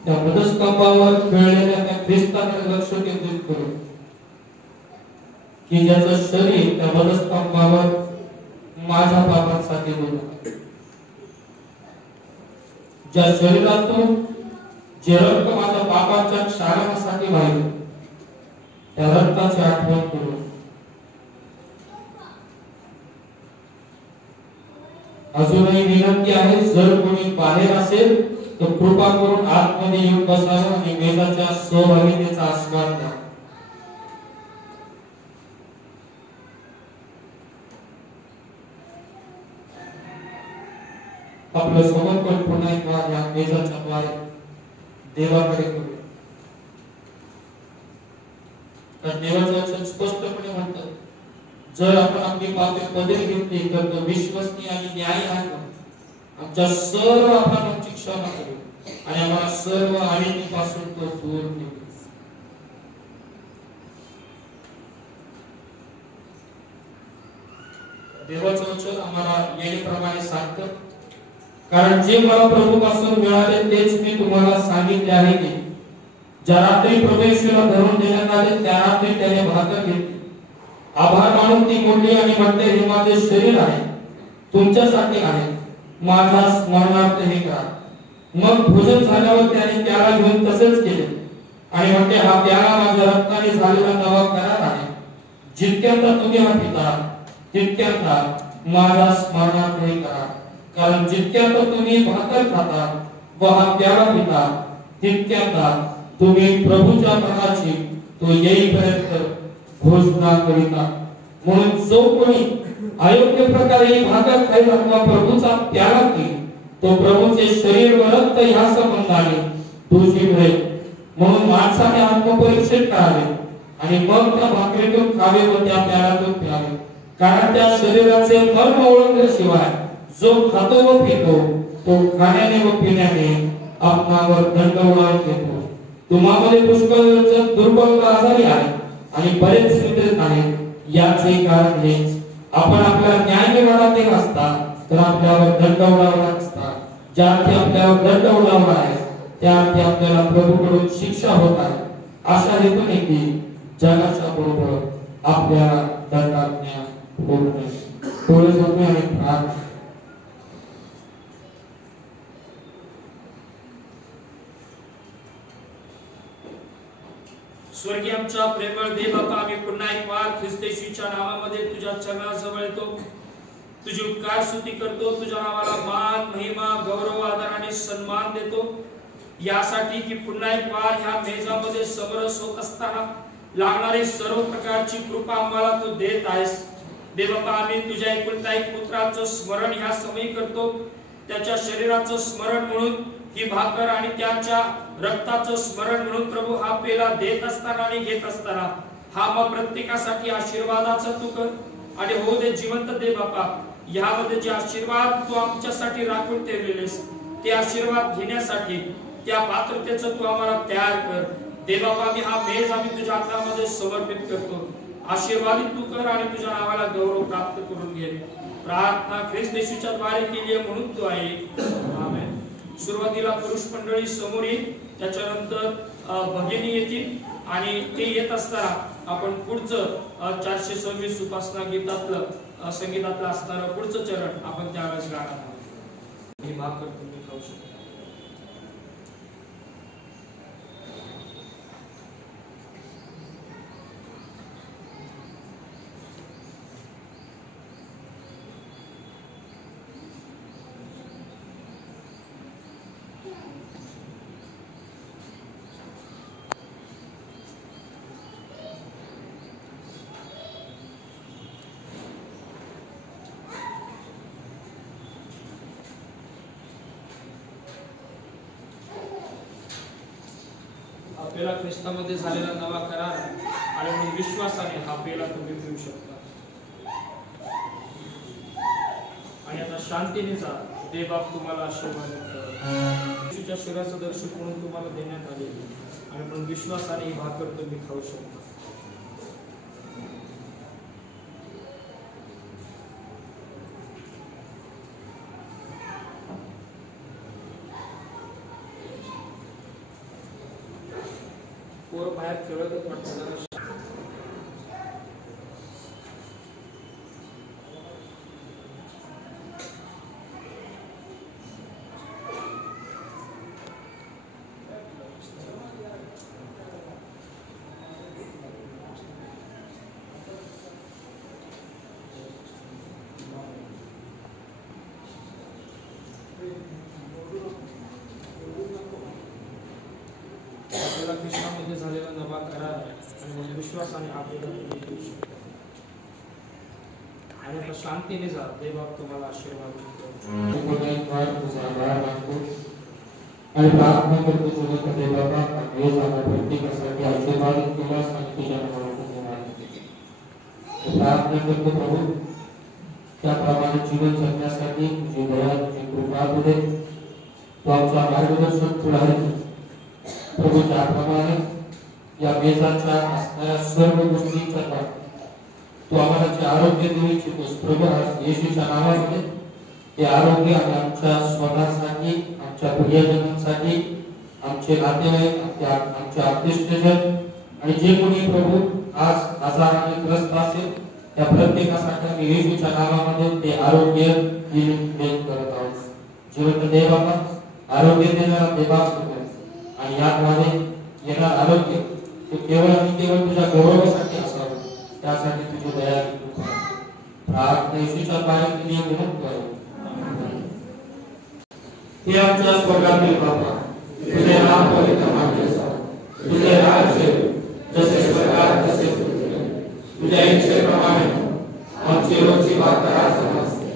त्या मध्यस्थापावर खेळलेल्या त्या ख्रिस्ताकडे लक्ष केंद्रित करून की ज्याचं शरीर त्या मध्यस्थापावर माझ्या पापांसाठी होतं, ज्या शरीरातून जे रक्त माझ्या पापांच्या क्षालनासाठी वाहिलं, त्या रक्ताची आठवण करून अजूनही विनंती आहे, जर कोणी बाहेर असेल तर कृपा करून आतमध्ये येऊन बसावं आणि मेजाच्या सहभागितेचा आस्वाद घ्या. आपलं समर्पण पुन्हा एकदा या मेजाच्या द्वारे देवाकडे करूया. कारण देवाचं वचन स्पष्टपणे म्हणतं, जर आपण आपली पापे पदरी घेतली तर तो विश्वसनीय आणि न्यायी आहे, आमच्या सर्व अपराधांची क्षमा करेल आणि आम्हाला सर्व अनितीपासून तो दूर ठेवेल. देवाचं वचन आम्हाला येण्याप्रमाणे सांगतं, कारण जे मला प्रभूपासून मिळाले तेच मी तुम्हाला सांगितले आहे की ज्या रात्री प्रभू येशूला धरून देण्यात आले त्या रात्री त्याने भाकर घेतली, आभार मानून ती मोडली आणि म्हटले, हे माझे शरीर आहे, तुमच्यासाठी आहे, माझ्या स्मरणार्थ हे करा. मग भोजन झाल्यावर त्याने त्याला घेऊन तसेच केले आणि म्हटले, हा प्याला माझ्या रक्ताने झालेला नवा करार आहे. जितक्यांदा तुम्ही हा पिता तितक्यांदा माझ्या स्मरणार्थ हे करा. कारण जितक्यांदा तुम्ही भाकर खाता व हा प्याला पिता तितक्यांदा तुम्ही प्रभूच्या मरणाची तो येईपर्यंत घोषणा करीता. म्हणून जो कोणी अयोग्य प्रकारे ही भाकर खायला किंवा प्रभूचा प्याला पिईल तो प्रभूचे शरीर व रक्त ह्या संबंधाने दूषित होईल. म्हणून माणसाने आत्मपरीक्षित करावे आणि मग त्या भाकरीतून खावे व त्या प्याल्यातून प्यावे. कारण त्या शरीराचे मर्म ओळखल्याशिवाय जो खातो व पितो तो खाण्याने व पिण्याने आपणावर दंड उडवून घेतो. तुम्हामध्ये पुष्कळ दुर्बल आजारी आहे आणि बरेच निद्रित आहेत. याचे कारण हेच, आपण आपल्या न्यायनिवाडात असता तर आपल्यावर दंड उडवला असता. ज्या अर्थी आपल्यावर दंड उडवला आहे त्या अर्थी आपल्याला प्रभूकडून शिक्षा होत आहे. अशा हेतूने की जगाच्या बरोबर आपल्याला दंडाज्ञा होऊ नये. थोडे झोपे आणि प्रार्थना. स्वर्गीय आमच्या प्रेमळ देव बापा, आम्ही पुन्हा एक वार ख्रिस्त येशूच्या नावामध्ये तुझ्या चरणाजवळ येतो, तुझी उपकार स्तुती करतो, तुझ्या नावाला मान महिमा गौरव आदर आणि सन्मान देतो. यासाठी की पुन्हा एक वार ह्या मेजामध्ये समरस होत असताना लागणारी सर्व प्रकारची कृपा आम्हाला तू देत आहेस. देव बापा, आम्ही तुझ्या एकुलता एक पुत्राचं स्मरण ह्या समयी करतो. त्याच्या शरीराचं स्मरण म्हणून ही भाकर आणि त्याच्या रक्ताचं स्मरण म्हणून प्रभू हा पेला देत असताना आणि घेत असताना हा मग प्रत्येकासाठी आशीर्वादाचा तू कर आणि होऊ दे जिवंत दे बापा. यामध्ये जे आशीर्वाद तू आमच्यासाठी राखून ठेवलेलेस ते आशीर्वाद घेण्यासाठी त्या पात्रतेचं तू आम्हाला तयार कर. दे बापा, मी हा मेज आम्ही तुझ्या हातामध्ये समर्पित करतो. आशीर्वादित तू कर आणि तुझ्या नावाला गौरव प्राप्त करून घे. प्रार्थना ख्रिस्त येशूच्या द्वारे केली आहे म्हणून तू आहे. आमेन. सुरुवातीला पुरुष मंडळी समोर येईल, त्याच्यानंतर भगिनी येतील आणि ते येत असताना आपण पुढचं 426 उपासना गीतातलं संगीतातलं असणारं पुढचं चरण आपण त्यावेळेस गाणार आहोत. ही भाकर तुम्ही खाऊ शकता. आपल्याला ख्रिस्तामध्ये झालेला नवा करार आणि म्हणून विश्वासाने हा पेला तुम्ही पिऊ शकता. आणि आता शांतीने जा. देवबाप तुम्हाला आशीर्वाद देतो. येशूच्या शरीराचं दर्शन म्हणून तुम्हाला देण्यात आले आणि म्हणून विश्वासाने ही भाकर तुम्ही खाऊ शकता. पोरं बाहेर खेळतच वाटतं. पहिला ख्रिस्तामध्ये झालेला नवा करार आणि मग विश्वासाने आपल्याला तुम्ही देऊ शकता. आणि आता शांतीने जा. देव तुम्हाला आशीर्वाद देतो. आणि प्रार्थना करतो तुझ्या कथे बाबा हे सांगा प्रत्येकासाठी आशीर्वादित केलास आणि तुझ्या नावाने प्रार्थना करतो प्रभू त्याप्रमाणे जीवन जगण्यासाठी तुझी दया तुझी कृपा तुझे तो आमचा मार्गदर्शन पुढे प्रभू त्याप्रमाणे या मेजाच्या असणाऱ्या सर्व गोष्टींचा तो आम्हाला जे आरोग्य देऊ इच्छितोस प्रभू आज येशूच्या नावामध्ये ते आरोग्य आणि आमच्या स्वतःसाठी आमच्या प्रियजनांसाठी आमचे नातेवाईक आमच्या आप्तेष्टजन आणि जे कोणी प्रभू आज आजाराने ग्रस्त असेल त्या प्रत्येकासाठी आम्ही येशूच्या नावामध्ये ते आरोग्य दिले करत आहोत. जिवंत देवाला आरोग्य देणारा देवा आणि याद्वारे येणार आरोग्य ते केवळ आणि केवळ तुझ्या गौरवासाठी असावं त्यासाठी तुझी दया प्रार्थना येशूच्या पायात विनंती आहे. हे आमच्या स्वर्गातील बाबा तुझे नाम पवित्र मानले जावो तुझे राज्य जसे स्वर्गात तसे पृथ्वीवर तुझ्या इच्छेप्रमाणे आमची रोजची वार्ता आज समजते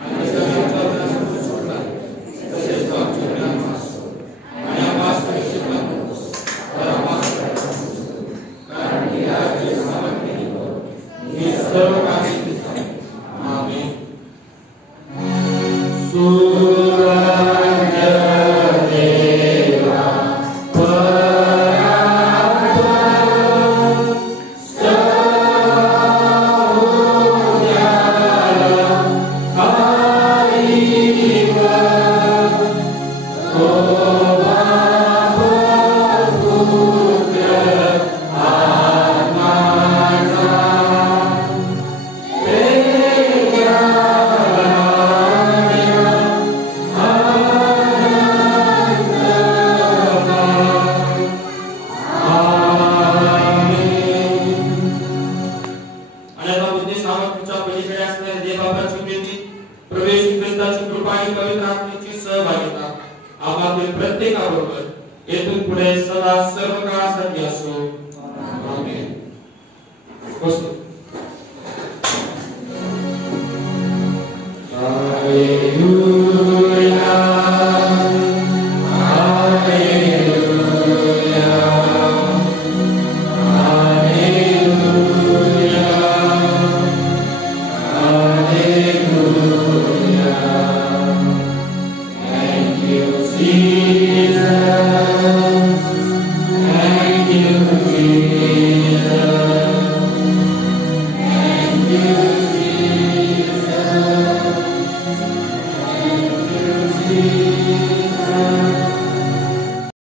आणि जमीनचा प्रश्न सोडला तसेच तो आमच्या ज्ञानास आणि आम्हास परीक्षित नकोस तर आम्हास कारण की राज्य सामर्थ्य ही सर्व काही तुझी आहे. आमेन. you.